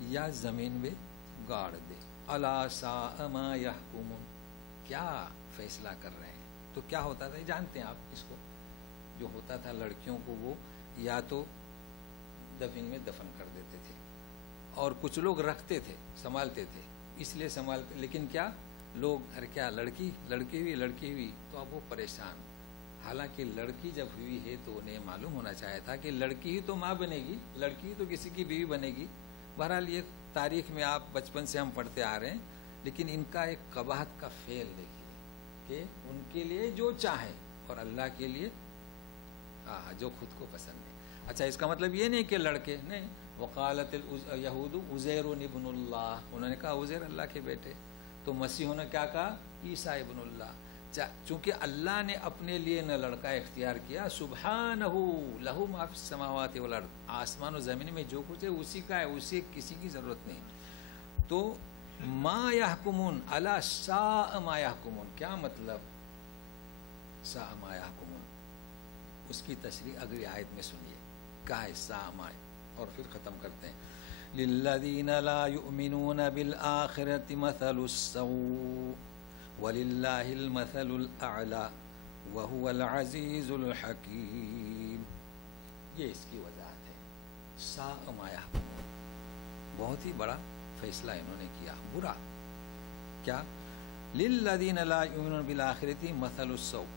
یا زمین میں گاڑ دے. الا ساء ما یحکمون، کیا فیصلہ کر رہے ہیں. تو کیا ہوتا تھا جانتے ہیں آپ اس کو؟ جو ہوتا تھا لڑکیوں کو وہ یا تو دفن میں دفن کر دیتے تھے، اور کچھ لوگ رکھتے تھے، سنبھالتے تھے، اس لیے سنبھالتے. لیکن کیا لوگ ارے کیا لڑکی ہوئی تو اب وہ پریشان. حالانکہ لڑکی جب ہوئی ہے تو انہیں معلوم ہونا چاہیے تھا کہ لڑکی ہی تو ماں بنے گی، لڑکی ہی تو کسی کی بیوی بنے گی. بہرحال یہ تاریخ میں آپ بچپن سے ہم پڑھتے آ رہے ہیں. لیکن ان کا ایک قباحت کا فعل دیکھیے کہ ان کے لیے جو چاہیں اور اللہ کے لیے جو خود کو پسند ہے. اچھا، اس کا مطلب یہ نہیں کہ لڑکے نہیں. وقالت الیہود عزیر ابن اللہ، انہوں نے کہا عزیر اللہ کے بیٹے. تو مسیحوں نے کیا کہا؟ عیسیٰ ابن اللہ. چونکہ اللہ نے اپنے لیے نہ لڑکا اختیار کیا، سبحانہ لہ ما فی السماوات والارض، آسمان و زمین میں جو کچھ ہے اسی کا ہے، اسے کسی کی ضرورت نہیں. تو ما یحکمون الا ساء ما یحکمون، کیا مطلب ساء ما یحکمون؟ اس کی تشریح اگلی آیت میں سنیے. کہا ہے ساء ما، اور پھر ختم کرتے ہیں. للذین لا یؤمنون بالآخرة مثل السوء وللہ المثل الاعلی وهو العزیز الحکیم. یہ اس کی وضاحت ہے. ساء ما یحکمون، بہت ہی بڑا فیصلہ انہوں نے کیا، برا. کیا؟ للذین لا یؤمنون بالآخرة مثل السوء،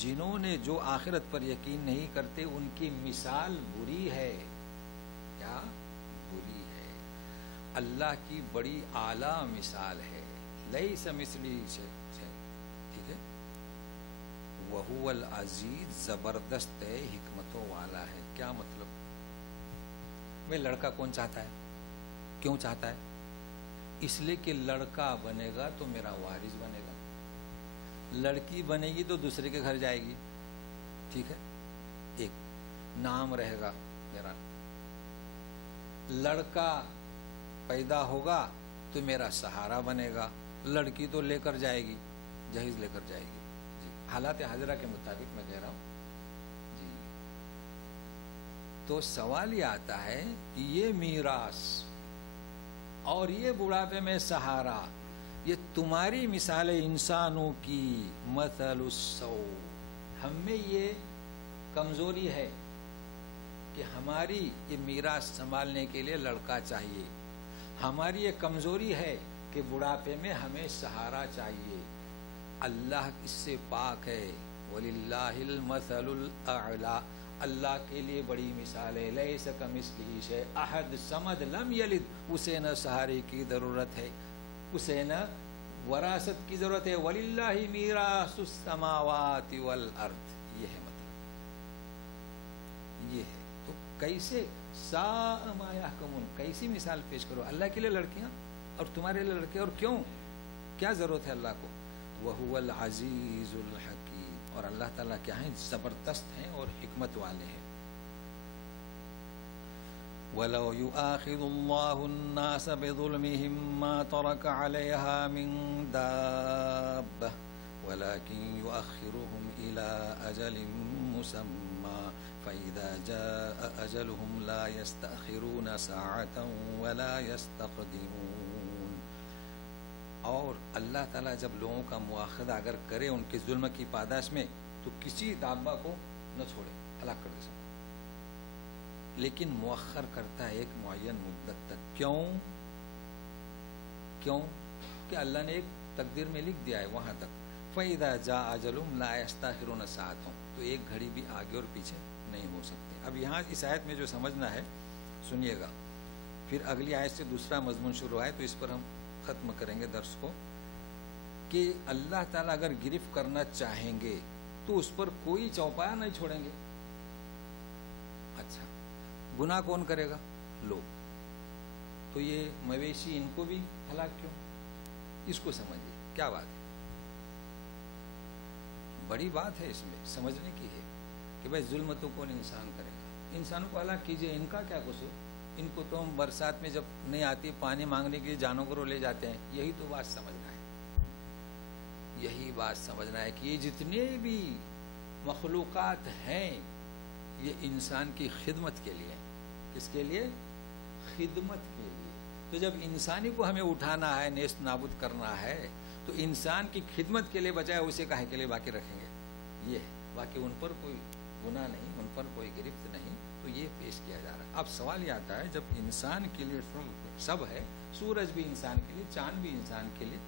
جنہوں نے جو آخرت پر یقین نہیں کرتے ان کی مثال بری ہے. کیا بری ہے؟ اللہ کی بڑی اعلیٰ مثال ہے. لیس مثلی شیء، ٹھیک ہے. وہو العزیز، زبردست ہے، حکمتوں والا ہے. کیا مطلب؟ میں لڑکا کون چاہتا ہے؟ کیوں چاہتا ہے؟ اس لیے کہ لڑکا بنے گا تو میرا وارث بنے گا، لڑکی بنے گی تو دوسرے کے گھر جائے گی. ٹھیک ہے، ایک نام رہے گا میرا. لڑکا پیدا ہوگا تو میرا سہارا بنے گا، لڑکی تو لے کر جائے گی، جہیز لے کر جائے گی. جی، حالات حاضرہ کے مطابق میں کہہ رہا ہوں. جی، تو سوال یہ آتا ہے کہ یہ میراث اور یہ بڑھاپے میں سہارا، یہ تمہاری مثال انسانوں کی مثل السوء. ہم میں یہ کمزوری ہے کہ ہماری یہ میراث سنبھالنے کے لیے لڑکا چاہیے. ہماری یہ کمزوری ہے کہ بڑھاپے میں ہمیں سہارا چاہیے. اللہ اس سے پاک ہے. وَلِلَّهِ الْمَثَلُ الْأَعْلَى، اللہ کے لیے بڑی مثال ہے. لَيْسَ كَمِثْلِهِ شَيْءٌ، احد صمد لم یلد، اسے نہ سہارے کی ضرورت ہے، اسے نہ وراثت کی ضرورت ہے. وَلِلَّهِ مِيرَاثُ السَّمَاوَاتِ وَالْأَرْضِ، یہ ہے مطلب، یہ ہے. تو کیسے ساء ما یحکمون، کیسی مثال پیش کرو؟ اللہ کے لیے لڑکیاں اور تمہارے لیے لڑکے، اور کیوں؟ کیا ضرورت ہے اللہ کو؟ وَهُوَ الْعَزِيزُ الْحَكِيمُ، اور اللہ تعالیٰ کیا ہیں؟ زبردست ہیں اور حکمت والے ہیں. وَلَوْ يُؤَاخِذُ اللَّهُ النَّاسَ بِظُلْمِهِمْ مَا تَرَكَ عَلَيْهَا مِنْ دَابَّةٍ وَلَكِنْ يُؤَخِّرُهُمْ إِلَى أَجَلٍ مُّسَمًّى فَإِذَا جَاءَ أَجَلُهُمْ لَا يَسْتَأْخِرُونَ سَاعَةً وَلَا يَسْتَقْدِمُونَ. اور اللہ تعالیٰ جب لوگوں کا مواخذہ اگر کرے ان کے ظلم کی پاداش میں تو کسی دابہ کو نہ چھوڑے، ہلاک کر دے سکتے، لیکن مؤخر کرتا ہے ایک معین مدت تک. کیوں کہ اللہ نے ایک تقدیر میں لکھ دیا ہے وہاں تک. فَإِذَا جَاءَ أَجَلُهُمْ لَا يَسْتَأْخِرُونَ سَاعَةً، تو ایک گھڑی بھی آگے اور پیچھے نہیں ہو سکتے. اب یہاں اس آیت میں جو سمجھنا ہے سنیے گا، پھر اگلی آیت سے دوسرا مضمون شروع ہے، تو اس پر ہم ختم کریں گے درس کو، کہ اللہ تعالیٰ اگر گرفت کرنا چاہیں گے تو اس پر کوئی چوپایا نہیں چھوڑیں گے. اچھا، گناہ کون کرے گا؟ لوگ. تو یہ مویشی ان کو بھی ہلاک کیوں؟ اس کو سمجھیے کیا بات ہے، بڑی بات ہے، اس میں سمجھنے کی ہے کہ بھائی ظلم تو کون انسان کرے گا، انسانوں کو ہلاک کیجئے، ان کا کیا قصور؟ ان کو تو ہم برسات میں جب نہیں آتی پانی مانگنے کے لیے جانوروں لے جاتے ہیں. یہی تو بات سمجھنا ہے، یہی بات سمجھنا ہے کہ یہ جتنے بھی مخلوقات ہیں یہ انسان کی خدمت کے لیے. کس کے لیے؟ خدمت کے لیے. تو جب انسانی کو ہمیں اٹھانا ہے، نیست نابود کرنا ہے، تو انسان کی خدمت کے لیے بجائے اسے کاہے کے لیے باقی رکھیں گے؟ یہ ہے، باقی ان پر کوئی گناہ نہیں، ان پر کوئی گرفت نہیں. تو یہ پیش کیا جا رہا ہے. اب سوال یہ آتا ہے جب انسان کے لیے سب ہے، سورج بھی انسان کے لیے، چاند بھی انسان کے لیے،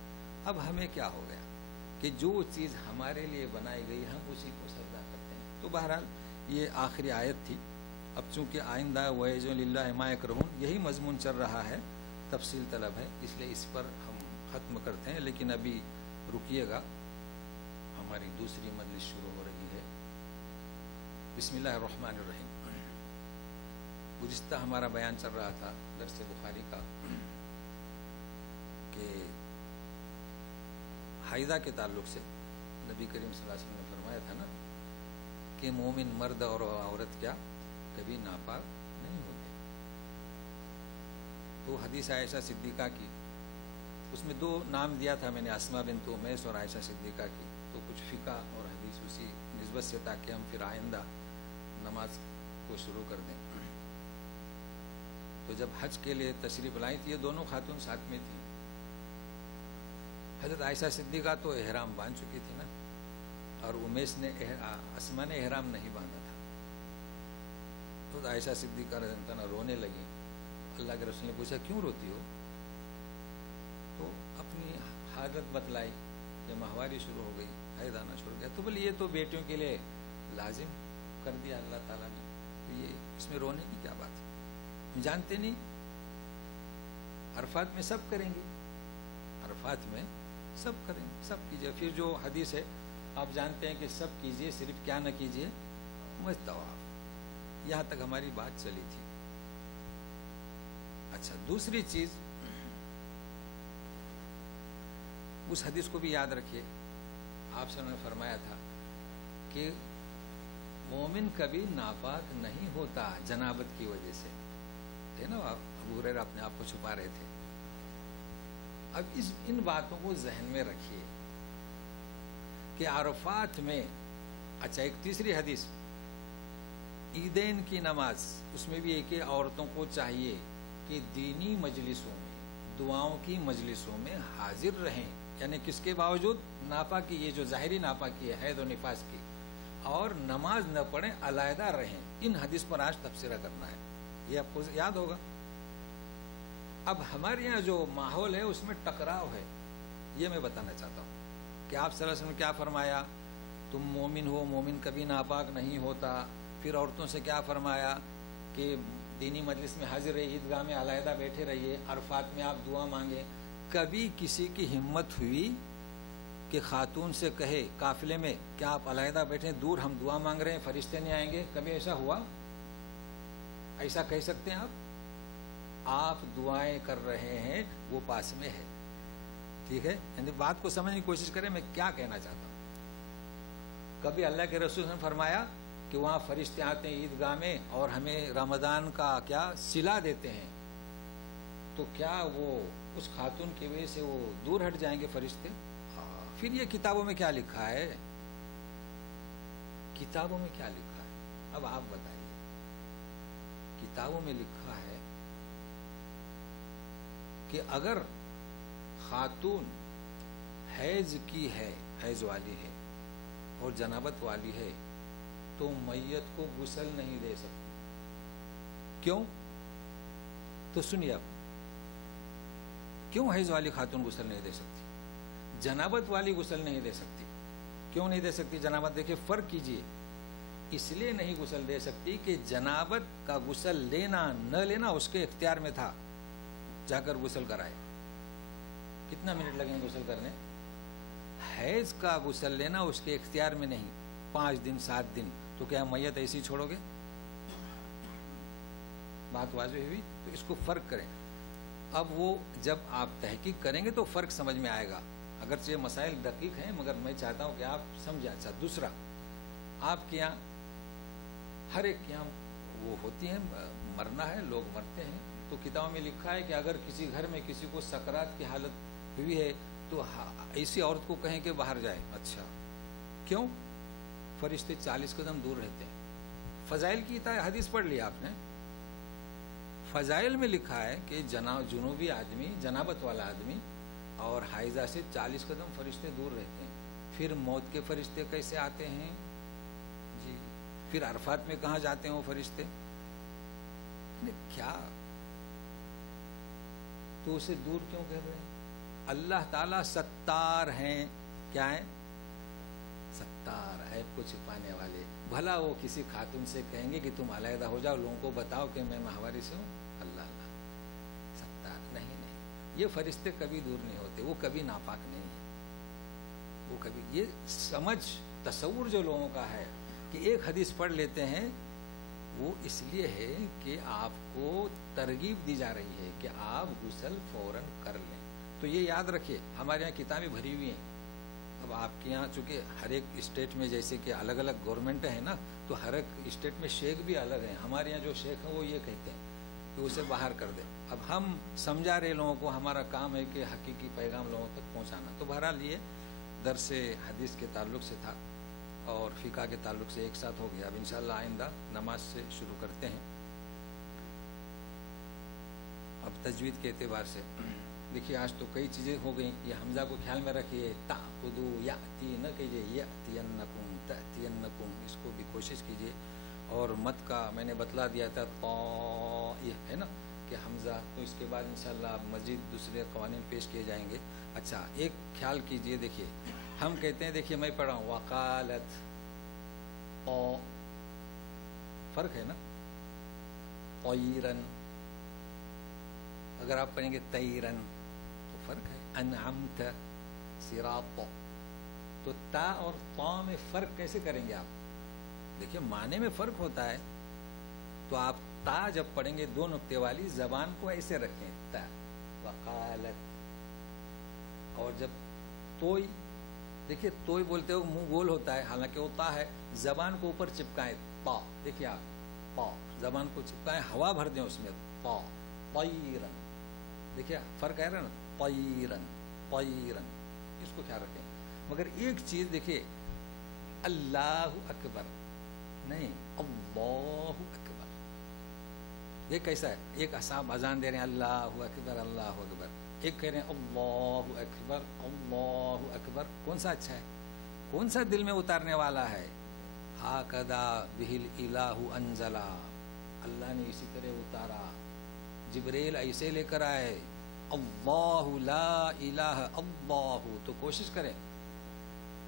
اب ہمیں کیا ہو گیا کہ جو چیز ہمارے لیے بنائی گئی ہم اسی کو سجدہ کرتے ہیں. تو بہرحال یہ آخری آیت تھی. اب چونکہ آئندہ وَيَجْعَلُ لِلَّهِ مَا يَكْرَهُونَ یہی مضمون چل رہا ہے، تفصیل طلب ہے، اس لیے اس پر ہم ختم کرتے ہیں. لیکن ابھی رکیے گا، ہماری دوسری مجلس شروع ہو رہی ہے. بسم اللہ الرحمن الرحیم. گزشتہ ہمارا بیان چل رہا تھا درس بخاری کا کہ حیضہ کے تعلق سے نبی کریم صلی اللہ علیہ وسلم نے فرمایا تھا نا کہ مومن مرد اور عورت کیا کبھی ناپاک نہیں ہوتے. تو حدیث عائشہ صدیقہ کی، اس میں دو نام دیا تھا میں نے، اسما بنت امیس اور عائشہ صدیقہ کی. تو کچھ فقہ اور حدیث اسی نسبت سے، تاکہ ہم پھر آئندہ نماز کو شروع کر دیں. تو جب حج کے لیے تشریف لائی تھی، یہ دونوں خاتون ساتھ میں تھیں. حضرت عائشہ صدیقہ تو احرام باندھ چکی تھی نا، اور امیس نے اسما نے احرام نہیں باندھا تھا. تو عائشہ صدیقہ رضی اللہ عنہا رونے لگی. اللہ کے رسول نے پوچھا کیوں روتی ہو؟ تو اپنی حالت بتلائی. جب ماہواری شروع ہو گئی، حیض آنا شروع گیا، تو بولے یہ تو بیٹیوں کے لیے لازم کر دیا اللہ تعالیٰ نے، تو یہ اس میں رونے کی کیا بات ہے؟ جانتے نہیں، عرفات میں سب کریں گے، عرفات میں سب کریں گے، سب کیجئے. پھر جو حدیث ہے آپ جانتے ہیں کہ سب کیجئے، صرف کیا نہ کیجئے؟ طواف. یہاں تک ہماری بات چلی تھی. اچھا، دوسری چیز اس حدیث کو بھی یاد رکھیے. آپ سے انہوں نے فرمایا تھا کہ مومن کبھی ناپاک نہیں ہوتا جنابت کی وجہ سے، ہے نا؟ ابو ہریرہ اپنے آپ کو چھپا رہے تھے. اب ان باتوں کو ذہن میں رکھیے کہ عرفات میں، اچھا ایک تیسری حدیث عیدین کی نماز، اس میں بھی ہے کہ عورتوں کو چاہیے کہ دینی مجلسوں میں، دعاؤں کی مجلسوں میں حاضر رہیں. یعنی کس کے باوجود؟ ناپاکی، یہ جو ظاہری ناپاکی ہے حیض و نفاس کی، اور نماز نہ پڑھیں، علیحدہ رہیں. ان حدیث پر آج تبصرہ کرنا ہے، یہ آپ کو یاد ہوگا. اب ہمارے یہاں جو ماحول ہے اس میں ٹکراؤ ہے. یہ میں بتانا چاہتا ہوں کہ آپ صلی اللہ علیہ وسلم نے کیا فرمایا؟ تم مومن ہو، مومن کبھی ناپاک نہیں ہوتا. پھر عورتوں سے کیا فرمایا کہ دینی مجلس میں حاضر رہیے، عیدگاہ میں علیحدہ بیٹھے رہیے، عرفات میں آپ دعا مانگیں. کبھی کسی کی ہمت ہوئی کہ خاتون سے کہے قافلے میں کیا آپ علیحدہ بیٹھیں، دور ہم دعا مانگ رہے ہیں، فرشتے نہیں آئیں گے؟ کبھی ایسا ہوا؟ ایسا کہہ سکتے ہیں آپ دعائیں کر رہے ہیں، وہ پاس میں ہے. ٹھیک ہے، یعنی بات کو سمجھنے کی کوشش کریں میں کیا کہنا چاہتا ہوں. کبھی اللہ کے رسول نے فرمایا کہ وہاں فرشتے آتے ہیں عیدگاہ میں اور ہمیں رمضان کا کیا صلہ دیتے ہیں، تو کیا وہ اس خاتون کی وجہ سے وہ دور ہٹ جائیں گے فرشتے؟ پھر یہ کتابوں میں کیا لکھا ہے؟ کتابوں میں کیا لکھا ہے؟ اب آپ بتائیے۔ کتابوں میں لکھا ہے کہ اگر خاتون حیض کی ہے، حیض والی ہے اور جنابت والی ہے تو میت کو غسل نہیں دے سکتی۔ کیوں؟ تو سنیے اب، کیوں حیض والی خاتون غسل نہیں دے سکتی؟ جنابت والی غسل نہیں دے سکتی۔ کیوں نہیں دے سکتی جنابت؟ دیکھیں فرق کیجئے۔ اس لیے نہیں غسل دے سکتی کہ جنابت کا غسل لینا نہ لینا اس کے اختیار میں تھا، جا کر غسل کرائے۔ کتنا منٹ لگیں گے غسل کرنے؟ حیض کا غسل لینا اس کے اختیار میں نہیں، 5 دن 7 دن، تو کیا میت ایسی چھوڑو گے؟ بات واضح ہوئی؟ تو اس کو فرق کریں۔ اب وہ جب آپ تحقیق کریں گے تو فرق سمجھ میں آئے گا، اگرچہ مسائل دقیق ہیں مگر میں چاہتا ہوں کہ آپ سمجھیں۔ اچھا، دوسرا، آپ کے یہاں ہر ایک کے یہاں وہ ہوتی ہیں، مرنا ہے، لوگ مرتے ہیں، تو کتابوں میں لکھا ہے کہ اگر کسی گھر میں کسی کو سکرات کی حالت ہوئی ہے تو ایسی عورت کو کہیں کہ باہر جائے۔ اچھا، کیوں؟ فرشتے 40 قدم دور رہتے ہیں۔ فضائل کی حدیث پڑھ لی آپ نے؟ فضائل میں لکھا ہے کہ جنوبی آدمی، جنابت والا آدمی اور حائضہ سے 40 قدم فرشتے دور رہتے ہیں۔ پھر موت کے فرشتے کیسے آتے ہیں؟ جی، پھر عرفات میں کہاں جاتے ہیں وہ فرشتے؟ کیا تو اسے دور کیوں کہہ رہے ہیں؟ اللہ تعالیٰ ستار ہیں۔ کیا ہیں؟ ستار، عیب کو چھپانے والے۔ بھلا وہ کسی خاتون سے کہیں گے کہ تم علیحدہ ہو جاؤ، لوگوں کو بتاؤ کہ میں ماہواری سے ہوں؟ اللہ اللہ، ستار نہیں۔ یہ فرشتے کبھی دور نہیں ہوتے، وہ کبھی ناپاک نہیں ہے۔ وہ کبھی، یہ سمجھ تصور جو لوگوں کا ہے کہ ایک حدیث پڑھ لیتے ہیں، وہ اس لیے ہے کہ آپ کو ترغیب دی جا رہی ہے کہ آپ غسل فوراً کر لیں۔ تو یہ یاد رکھیے، ہمارے یہاں کتابیں بھری ہوئی ہیں۔ اب آپ کے یہاں چونکہ ہر ایک اسٹیٹ میں جیسے کہ الگ الگ گورنمنٹ ہیں نا، تو ہر ایک اسٹیٹ میں شیخ بھی الگ ہیں۔ ہمارے یہاں جو شیخ ہیں وہ یہ کہتے ہیں کہ اسے باہر کر دیں۔ اب ہم سمجھا رہے لوگوں کو، ہمارا کام ہے کہ حقیقی پیغام لوگوں تک پہنچانا۔ تو بہرحال یہ درس حدیث کے تعلق سے تھا اور فقہ کے تعلق سے ایک ساتھ ہو گیا۔ اب انشاءاللہ آئندہ نماز سے شروع کرتے ہیں۔ اب تجوید کے اعتبار سے دیکھیے، آج تو کئی چیزیں ہو گئیں۔ یہ حمزہ کو خیال میں رکھیے، تأخذو یأتی نہ کہیے، یأتینکم تأتینکم، اس کو بھی کوشش کیجیے۔ اور مت کا میں نے بتلا دیا تھا، طائع ہے نا کہ حمزہ، تو اس کے بعد انشاءاللہ مزید دوسرے قوانین پیش کیے جائیں گے۔ اچھا، ایک خیال کیجیے، دیکھیے ہم کہتے ہیں، دیکھیے میں پڑھا ہوں، وقالت، فرق ہے نا، طیرن، اگر آپ پڑھیں گے تیرن تو فرق ہے، انعمت، صراط، تو تا اور طا میں فرق کیسے کریں گے آپ؟ دیکھیے معنی میں فرق ہوتا ہے، تو آپ تا جب پڑھیں گے 2 نقطے والی، زبان کو ایسے رکھیں، تا، وقالت، اور جب توئی، دیکھیے توئی بولتے ہو منہ گول ہوتا ہے، حالانکہ وہ تا ہے، زبان کو اوپر چپکائیں، تا، دیکھیے آپ پا، زبان کو چپکائیں، ہوا بھر دیں اس میں، پا، طیرن، دیکھیے فرق ہے نا، طیرن، طیرن، اس کو خیال رکھیں۔ مگر ایک چیز دیکھیے، اللہ اکبر نہیں، اللہ اکبر، یہ کیسا ہے؟ ایک اصحاب اذان دے رہے ہیں، اللہ اکبر اللہ اکبر، ایک کہہ رہے ہیں اللہ اکبر اللہ اکبر، کون سا اچھا ہے؟ کون سا دل میں اتارنے والا ہے؟ ہاکذا بہل الہ انزلا، اللہ نے اسی طرح اتارا، جبریل ایسے لے کر آئے، اللہ لا الہ اللہ، تو کوشش کریں۔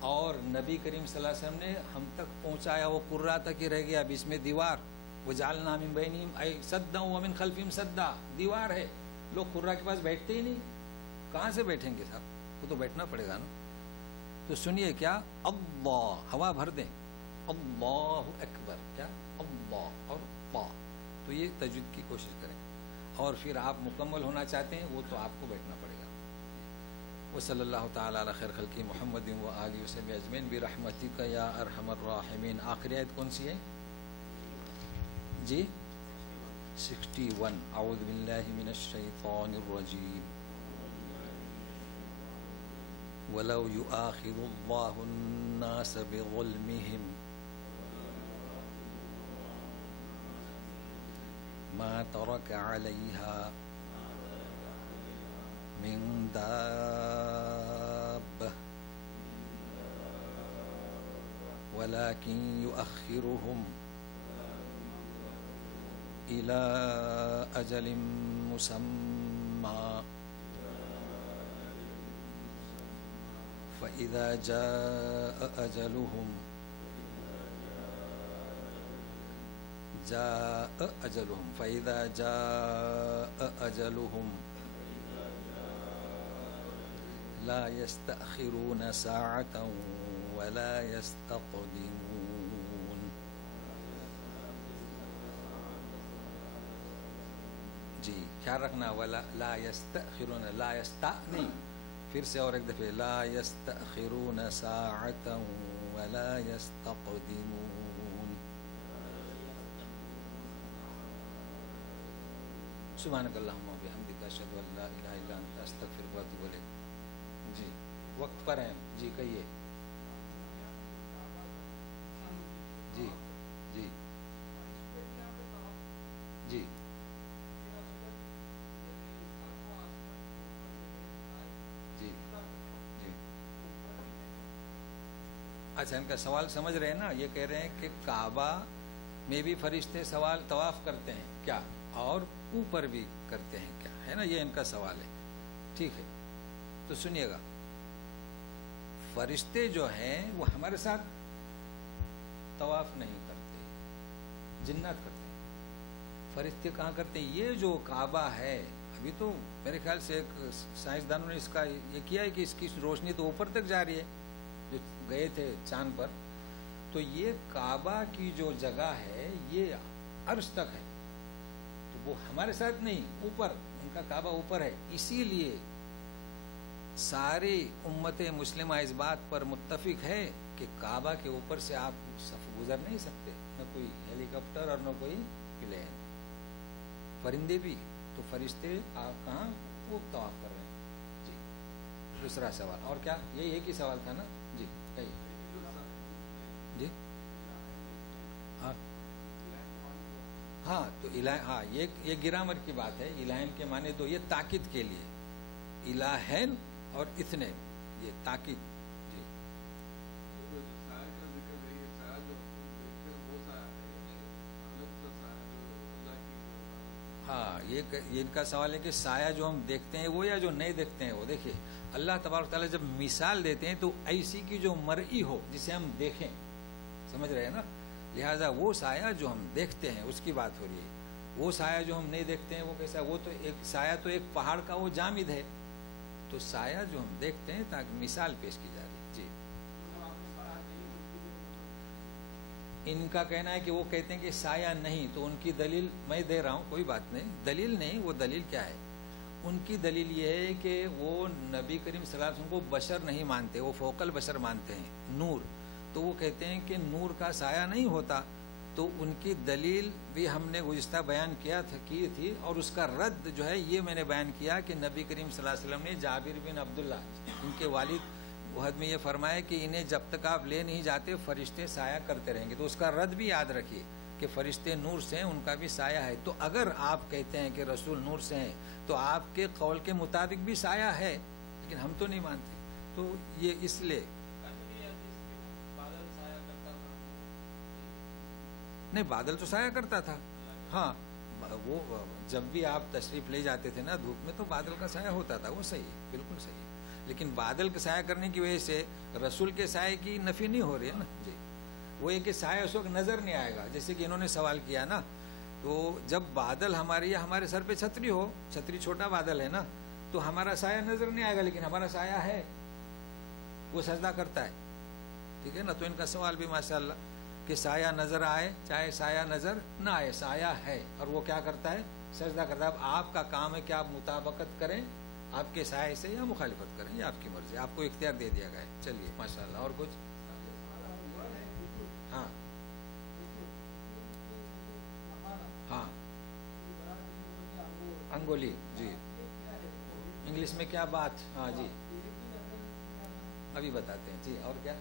اور نبی کریم صلی اللہ علیہ وسلم نے ہم تک پہنچایا، وہ قرہ تک ہی رہ گیا، اب اس میں دیوار، وجعلنا من بینہم سدا ومن خلفہم سدا، دیوار ہے، لوگ قرہ کے پاس بیٹھتے ہی نہیں، کہاں سے بیٹھیں گے صاحب؟ وہ تو بیٹھنا پڑے گا نا۔ تو سنیے، کیا اللہ، ہوا بھر دیں، اللہ اکبر، کیا اللہ اور با، تو یہ تجوید کی کوشش کریں۔ اور پھر آپ مکمل ہونا چاہتے ہیں، وہ تو آپ کو بیٹھنا پڑے گا۔ وصلی اللہ تعالی علی خیر خلق محمد و آلہ وصحبہ اجمعین برحمتک یا ارحم الراحمین. آخری آیت کون سی ہے جی؟ 61. اعوذ باللہ من الشیطان الرجیم. وَلَوْ يُؤَاخِذُ اللَّهُ النَّاسَ بِظُلْمِهِمْ مَا تَرَكَ عَلَيْهَا مِنْ دَابَّةٍ وَلَكِنْ يُؤَخِّرُهُمْ إِلَى أَجَلٍ مُّسَمًّى فَإِذَا جَاءَ أَجَلُهُمْ فَإِذَا جَاءَ أَجَلُهُمْ لَا يَسْتَأْخِرُونَ سَاعَةً وَلَا يَسْتَقْدِمُونَ. جی خیال رکھنا ولا لا يستأخرون، لا يستا نہیں، پھر سے اور ایک دفعہ لا يستأخرون ساعة ولا يستقدمون. سبحانک اللہم و بحمدک اشہد ان لا الہ الا انت استغفرک و اتوب الیک. جی وقت پر ہیں جی کہیے. جی جی جی اچھا ان کا سوال سمجھ رہے ہیں نا؟ یہ کہہ رہے ہیں کہ کعبہ میں بھی فرشتے سوال طواف کرتے ہیں کیا اور اوپر بھی کرتے ہیں کیا، ہے نا؟ یہ ان کا سوال ہے. ٹھیک ہے تو سنیے گا. فرشتے جو ہیں وہ ہمارے ساتھ طواف نہیں کرتے، جنات کرتے ہیں. فرشتے کہاں کرتے ہیں؟ یہ جو کعبہ ہے ابھی تو میرے خیال سے ایک سائنسدانوں نے اس کا یہ کیا ہے کہ اس کی روشنی تو اوپر تک جا رہی ہے، جو گئے تھے چاند پر. تو یہ کعبہ کی جو جگہ ہے یہ عرش تک ہے، تو وہ ہمارے ساتھ نہیں، اوپر ان کا کعبہ اوپر ہے. اسی لیے ساری امت مسلمہ اس بات پر متفق ہے کہ کعبہ کے اوپر سے آپ گزر نہیں سکتے، نہ کوئی ہیلی کاپٹر اور نہ کوئی پلین. پرندے بھی تو فرشتے آپ کہاں وہ طواف کر رہے ہیں. جی دوسرا سوال اور کیا؟ یہی ایک ہی سوال تھا نا جی؟ جی ہاں ہاں تو ہاں یہ گرامر کی بات ہے. الہین کے معنی تو یہ تاکید کے لیے، الہین اور اثنین یہ تاکید. جی ہاں یہ ان کا سوال ہے کہ سایہ جو ہم دیکھتے ہیں وہ یا جو نہیں دیکھتے ہیں وہ. دیکھیے اللہ تبارک تعالیٰ جب مثال دیتے ہیں تو ایسی کی جو مرئی ہو جسے ہم دیکھیں، سمجھ رہے ہیں نا؟ لہٰذا وہ سایہ جو ہم دیکھتے ہیں اس کی بات ہو رہی ہے. وہ سایہ جو ہم نہیں دیکھتے ہیں وہ کیسا؟ وہ تو ایک سایہ تو ایک پہاڑ کا وہ جامد ہے. تو سایہ جو ہم دیکھتے ہیں تاکہ مثال پیش کی جا رہی ہے. جی ان کا کہنا ہے کہ وہ کہتے ہیں کہ سایہ نہیں، تو ان کی دلیل میں دے رہا ہوں، کوئی بات نہیں. دلیل نہیں، وہ دلیل کیا ہے؟ ان کی دلیل یہ ہے کہ وہ نبی کریم صلی اللہ علیہ وسلم کو بشر نہیں مانتے، وہ فوق البشر مانتے ہیں، نور. تو وہ کہتے ہیں کہ نور کا سایہ نہیں ہوتا. تو ان کی دلیل بھی ہم نے گزشتہ بیان کی تھی، اور اس کا رد جو ہے یہ میں نے بیان کیا کہ نبی کریم صلی اللہ علیہ وسلم نے جابر بن عبداللہ ان کے والد احد میں یہ فرمایا کہ انہیں جب تک آپ لے نہیں جاتے فرشتے سایہ کرتے رہیں گے. تو اس کا رد بھی یاد رکھیے کہ فرشتے نور سے ہیں، ان کا بھی سایہ ہے. تو اگر آپ کہتے ہیں کہ رسول نور سے ہیں تو آپ کے قول کے مطابق بھی سایہ ہے، لیکن ہم تو نہیں مانتے. تو یہ اس لیے نہیں، بادل تو سایہ کرتا تھا. ہاں وہ جب بھی آپ تشریف لے جاتے تھے نا دھوپ میں تو بادل کا سایہ ہوتا تھا، وہ صحیح ہے، بالکل صحیح ہے. لیکن بادل کا سایہ کرنے کی وجہ سے رسول کے سایہ کی نفی نہیں ہو رہی ہے نا. جی وہ ایک کہ سایہ اس وقت نظر نہیں آئے گا، جیسے کہ انہوں نے سوال کیا نا. تو جب بادل ہمارے سر پہ چھتری ہو، چھتری چھوٹا بادل ہے نا، تو ہمارا سایہ نظر نہیں آئے گا، لیکن ہمارا سایہ ہے، وہ سجدہ کرتا ہے. ٹھیک ہے نا؟ تو ان کا سوال بھی ماشاءاللہ کہ سایہ نظر آئے چاہے سایہ نظر نہ آئے، سایہ ہے اور وہ کیا کرتا ہے؟ سجدہ کرتا ہے. اب آپ کا کام ہے کہ آپ مطابقت کریں آپ کے سائے سے یا مخالفت کریں، یہ آپ کی مرضی، آپ کو اختیار دے دیا گیا ہے. چلیے ماشاءاللہ. اور کچھ؟ ہاں ہاں انگولی، جی انگلش میں کیا بات؟ ہاں جی ابھی بتاتے ہیں. جی اور کیا؟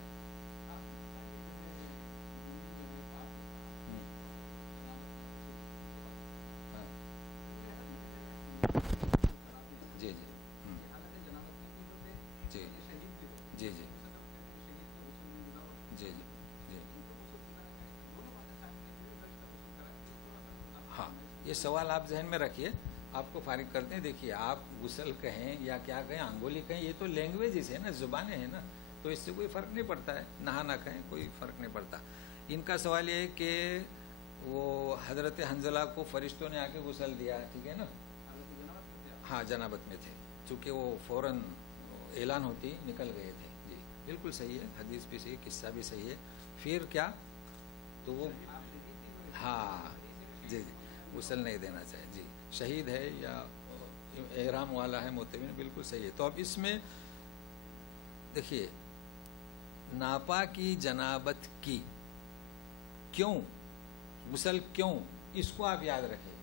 جی جی جی جی جی جی جی. ہاں یہ سوال آپ ذہن میں رکھیے، آپ کو فارغ کرتے ہیں. دیکھیے آپ غسل کہیں یا کیا کہیں، انگولی کہیں، یہ تو لینگویجز ہے نا، زبانیں ہیں نا، تو اس سے کوئی فرق نہیں پڑتا ہے. نہا نہ کہیں کوئی فرق نہیں پڑتا. ان کا سوال یہ ہے کہ وہ حضرت حنظلہ کو فرشتوں نے آ کے غسل دیا، ٹھیک ہے نا؟ ہاں جنابت میں تھے، چونکہ وہ فوراً اعلان ہوتی نکل گئے تھے. جی بالکل صحیح ہے، حدیث بھی صحیح، قصہ بھی صحیح ہے. پھر کیا؟ تو وہ ہاں جی جی غسل نہیں دینا چاہیے. جی شہید ہے یا احرام والا ہے معتمر، بالکل صحیح ہے. تو اب اس میں دیکھیے ناپا کی جنابت کی کیوں، غسل کیوں، اس کو آپ یاد رکھیں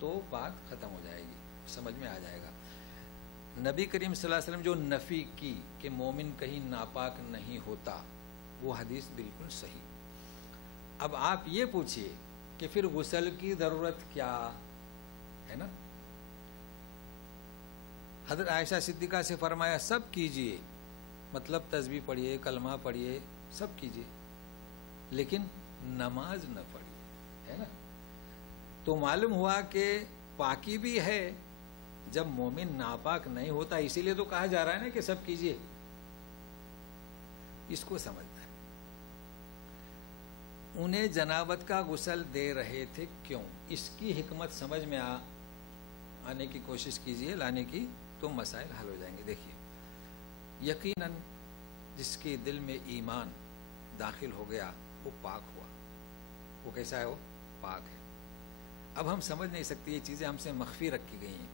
تو بات ختم ہو جائے گی، سمجھ میں آ جائے گا. نبی کریم صلی اللہ علیہ وسلم جو نفی کی کہ مومن کہیں ناپاک نہیں ہوتا، وہ حدیث بالکل صحیح. اب آپ یہ پوچھئے کہ پھر غسل کی ضرورت کیا ہے نا؟ حضرت عائشہ صدیقہ سے فرمایا سب کیجئے، مطلب تسبیح پڑھیے، کلمہ پڑھیے، سب کیجئے، لیکن نماز نہ پڑھیے، ہے نا؟ تو معلوم ہوا کہ پاکی بھی ہے جب مومن ناپاک نہیں ہوتا، اسی لیے تو کہا جا رہا ہے نا کہ سب کیجئے. اس کو سمجھنا ہے. انہیں جنابت کا غسل دے رہے تھے کیوں، اس کی حکمت سمجھ میں آنے کی کوشش کیجئے، لانے کی، تو مسائل حل ہو جائیں گے. دیکھیے یقیناً جس کے دل میں ایمان داخل ہو گیا وہ پاک ہوا. وہ کیسا ہے؟ وہ پاک ہے. اب ہم سمجھ نہیں سکتے، یہ چیزیں ہم سے مخفی رکھی گئی ہیں.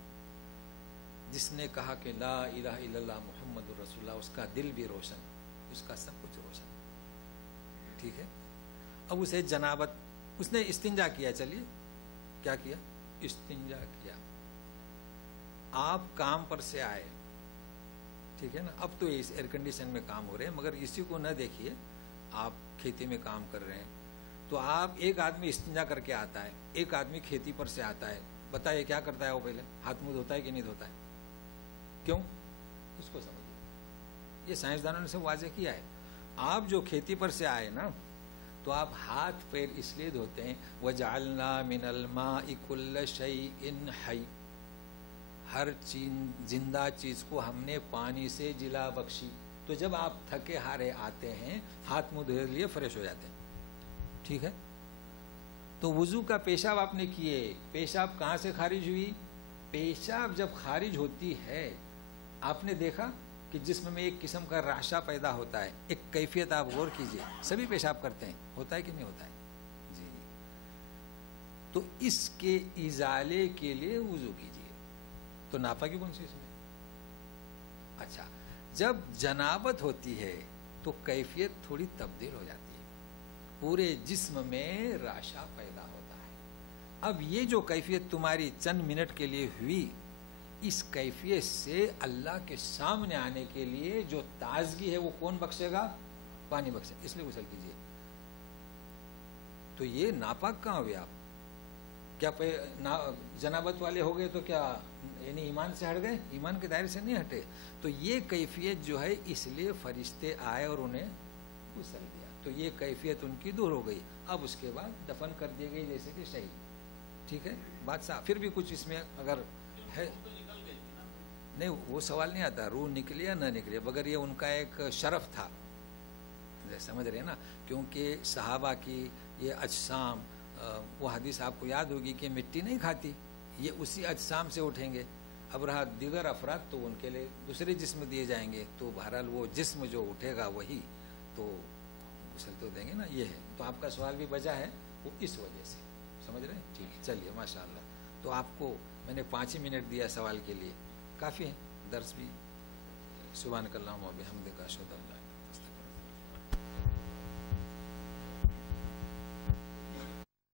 جس نے کہا کہ لا الہ الا اللہ محمد الرسول اللہ، اس کا دل بھی روشن، اس کا سب کچھ روشن، ٹھیک ہے. اب اسے جنابت، اس نے استنجا کیا، چلیے کیا کیا؟ استنجا کیا. آپ کام پر سے آئے، ٹھیک ہے نا؟ اب تو اس ایئر کنڈیشن میں کام ہو رہے ہیں، مگر اسی کو نہ دیکھیے، آپ کھیتی میں کام کر رہے ہیں، تو آپ ایک آدمی استنجا کر کے آتا ہے، ایک آدمی کھیتی پر سے آتا ہے، بتائیے کیا کرتا ہے وہ؟ پہلے ہاتھ منہ دھوتا ہے کہ نہیں دھوتا ہے؟ کیوں؟ اس کو سمجھیے. یہ سائنسدانوں نے سب واضح کیا ہے. آپ جو کھیتی پر سے آئے نا، تو آپ ہاتھ پیر اس لیے دھوتے ہیں وَجَعَلْنَا مِنَ الْمَاءِ كُلَّ شَيْءٍ حَيٍّ، ہر زندہ چیز کو ہم نے پانی سے جلا بخشی. تو جب آپ تھکے ہارے آتے ہیں، ہاتھ منہ دھو لیے، فریش ہو جاتے ہیں، ٹھیک ہے. تو وضو کا پیشاب آپ نے کیے، پیشاب کہاں سے خارج ہوئی؟ پیشاب جب خارج ہوتی ہے، آپ نے دیکھا کہ جسم میں ایک قسم کا رعشہ پیدا ہوتا ہے. ایک کیفیت آپ غور کیجئے، سبھی پیشاب کرتے ہیں، ہوتا ہے کہ نہیں ہوتا ہے؟ جی. تو اس کے ازالے کے لیے وضو کیجئے. تو ناپاکی کون سی اس میں؟ اچھا، جب جنابت ہوتی ہے تو کیفیت تھوڑی تبدیل ہو جاتی ہے، پورے جسم میں رعشہ پیدا ہوتا ہے. اب یہ جو کیفیت تمہاری چند منٹ کے لیے ہوئی، اس کیفیت سے اللہ کے سامنے آنے کے لیے جو تازگی ہے وہ کون بخشے گا؟ پانی بخشے. اس لیے غسل کیجئے. تو یہ ناپاک کہاں ہوئے آپ؟ کیا جنابت والے ہو گئے تو کیا یعنی ایمان سے ہٹ گئے؟ ایمان کے دائرے سے نہیں ہٹے. تو یہ کیفیت جو ہے، اس لیے فرشتے آئے اور انہیں غسل دیا، تو یہ کیفیت ان کی دور ہو گئی. اب اس کے بعد دفن کر دی گئی جیسے کہ شہید، ٹھیک ہے بات صاحب. پھر بھی کچھ اس میں اگر ہے، نہیں وہ سوال نہیں آتا روح نکلی یا نہ نکلی، مگر یہ ان کا ایک شرف تھا، سمجھ رہے نا؟ کیونکہ صحابہ کی یہ اجسام، وہ حدیث آپ کو یاد ہوگی کہ مٹی نہیں کھاتی، یہ اسی اجسام سے اٹھیں گے. اب رہا دیگر افراد تو ان کے لیے دوسرے جسم دیے جائیں گے، تو بہرحال وہ جسم جو اٹھے گا وہی تو غسل تو دیں گے نا. یہ ہے. تو آپ کا سوال بھی بجا ہے وہ اس وجہ سے، سمجھ رہے ہیں؟ ٹھیک ہے چلیے ماشاء اللہ. تو آپ کو میں نے 5 ہی منٹ دیا سوال کے لیے، کافی ہے. درس بھی. سبحانک اللہم و بحمدک اشہد ان لا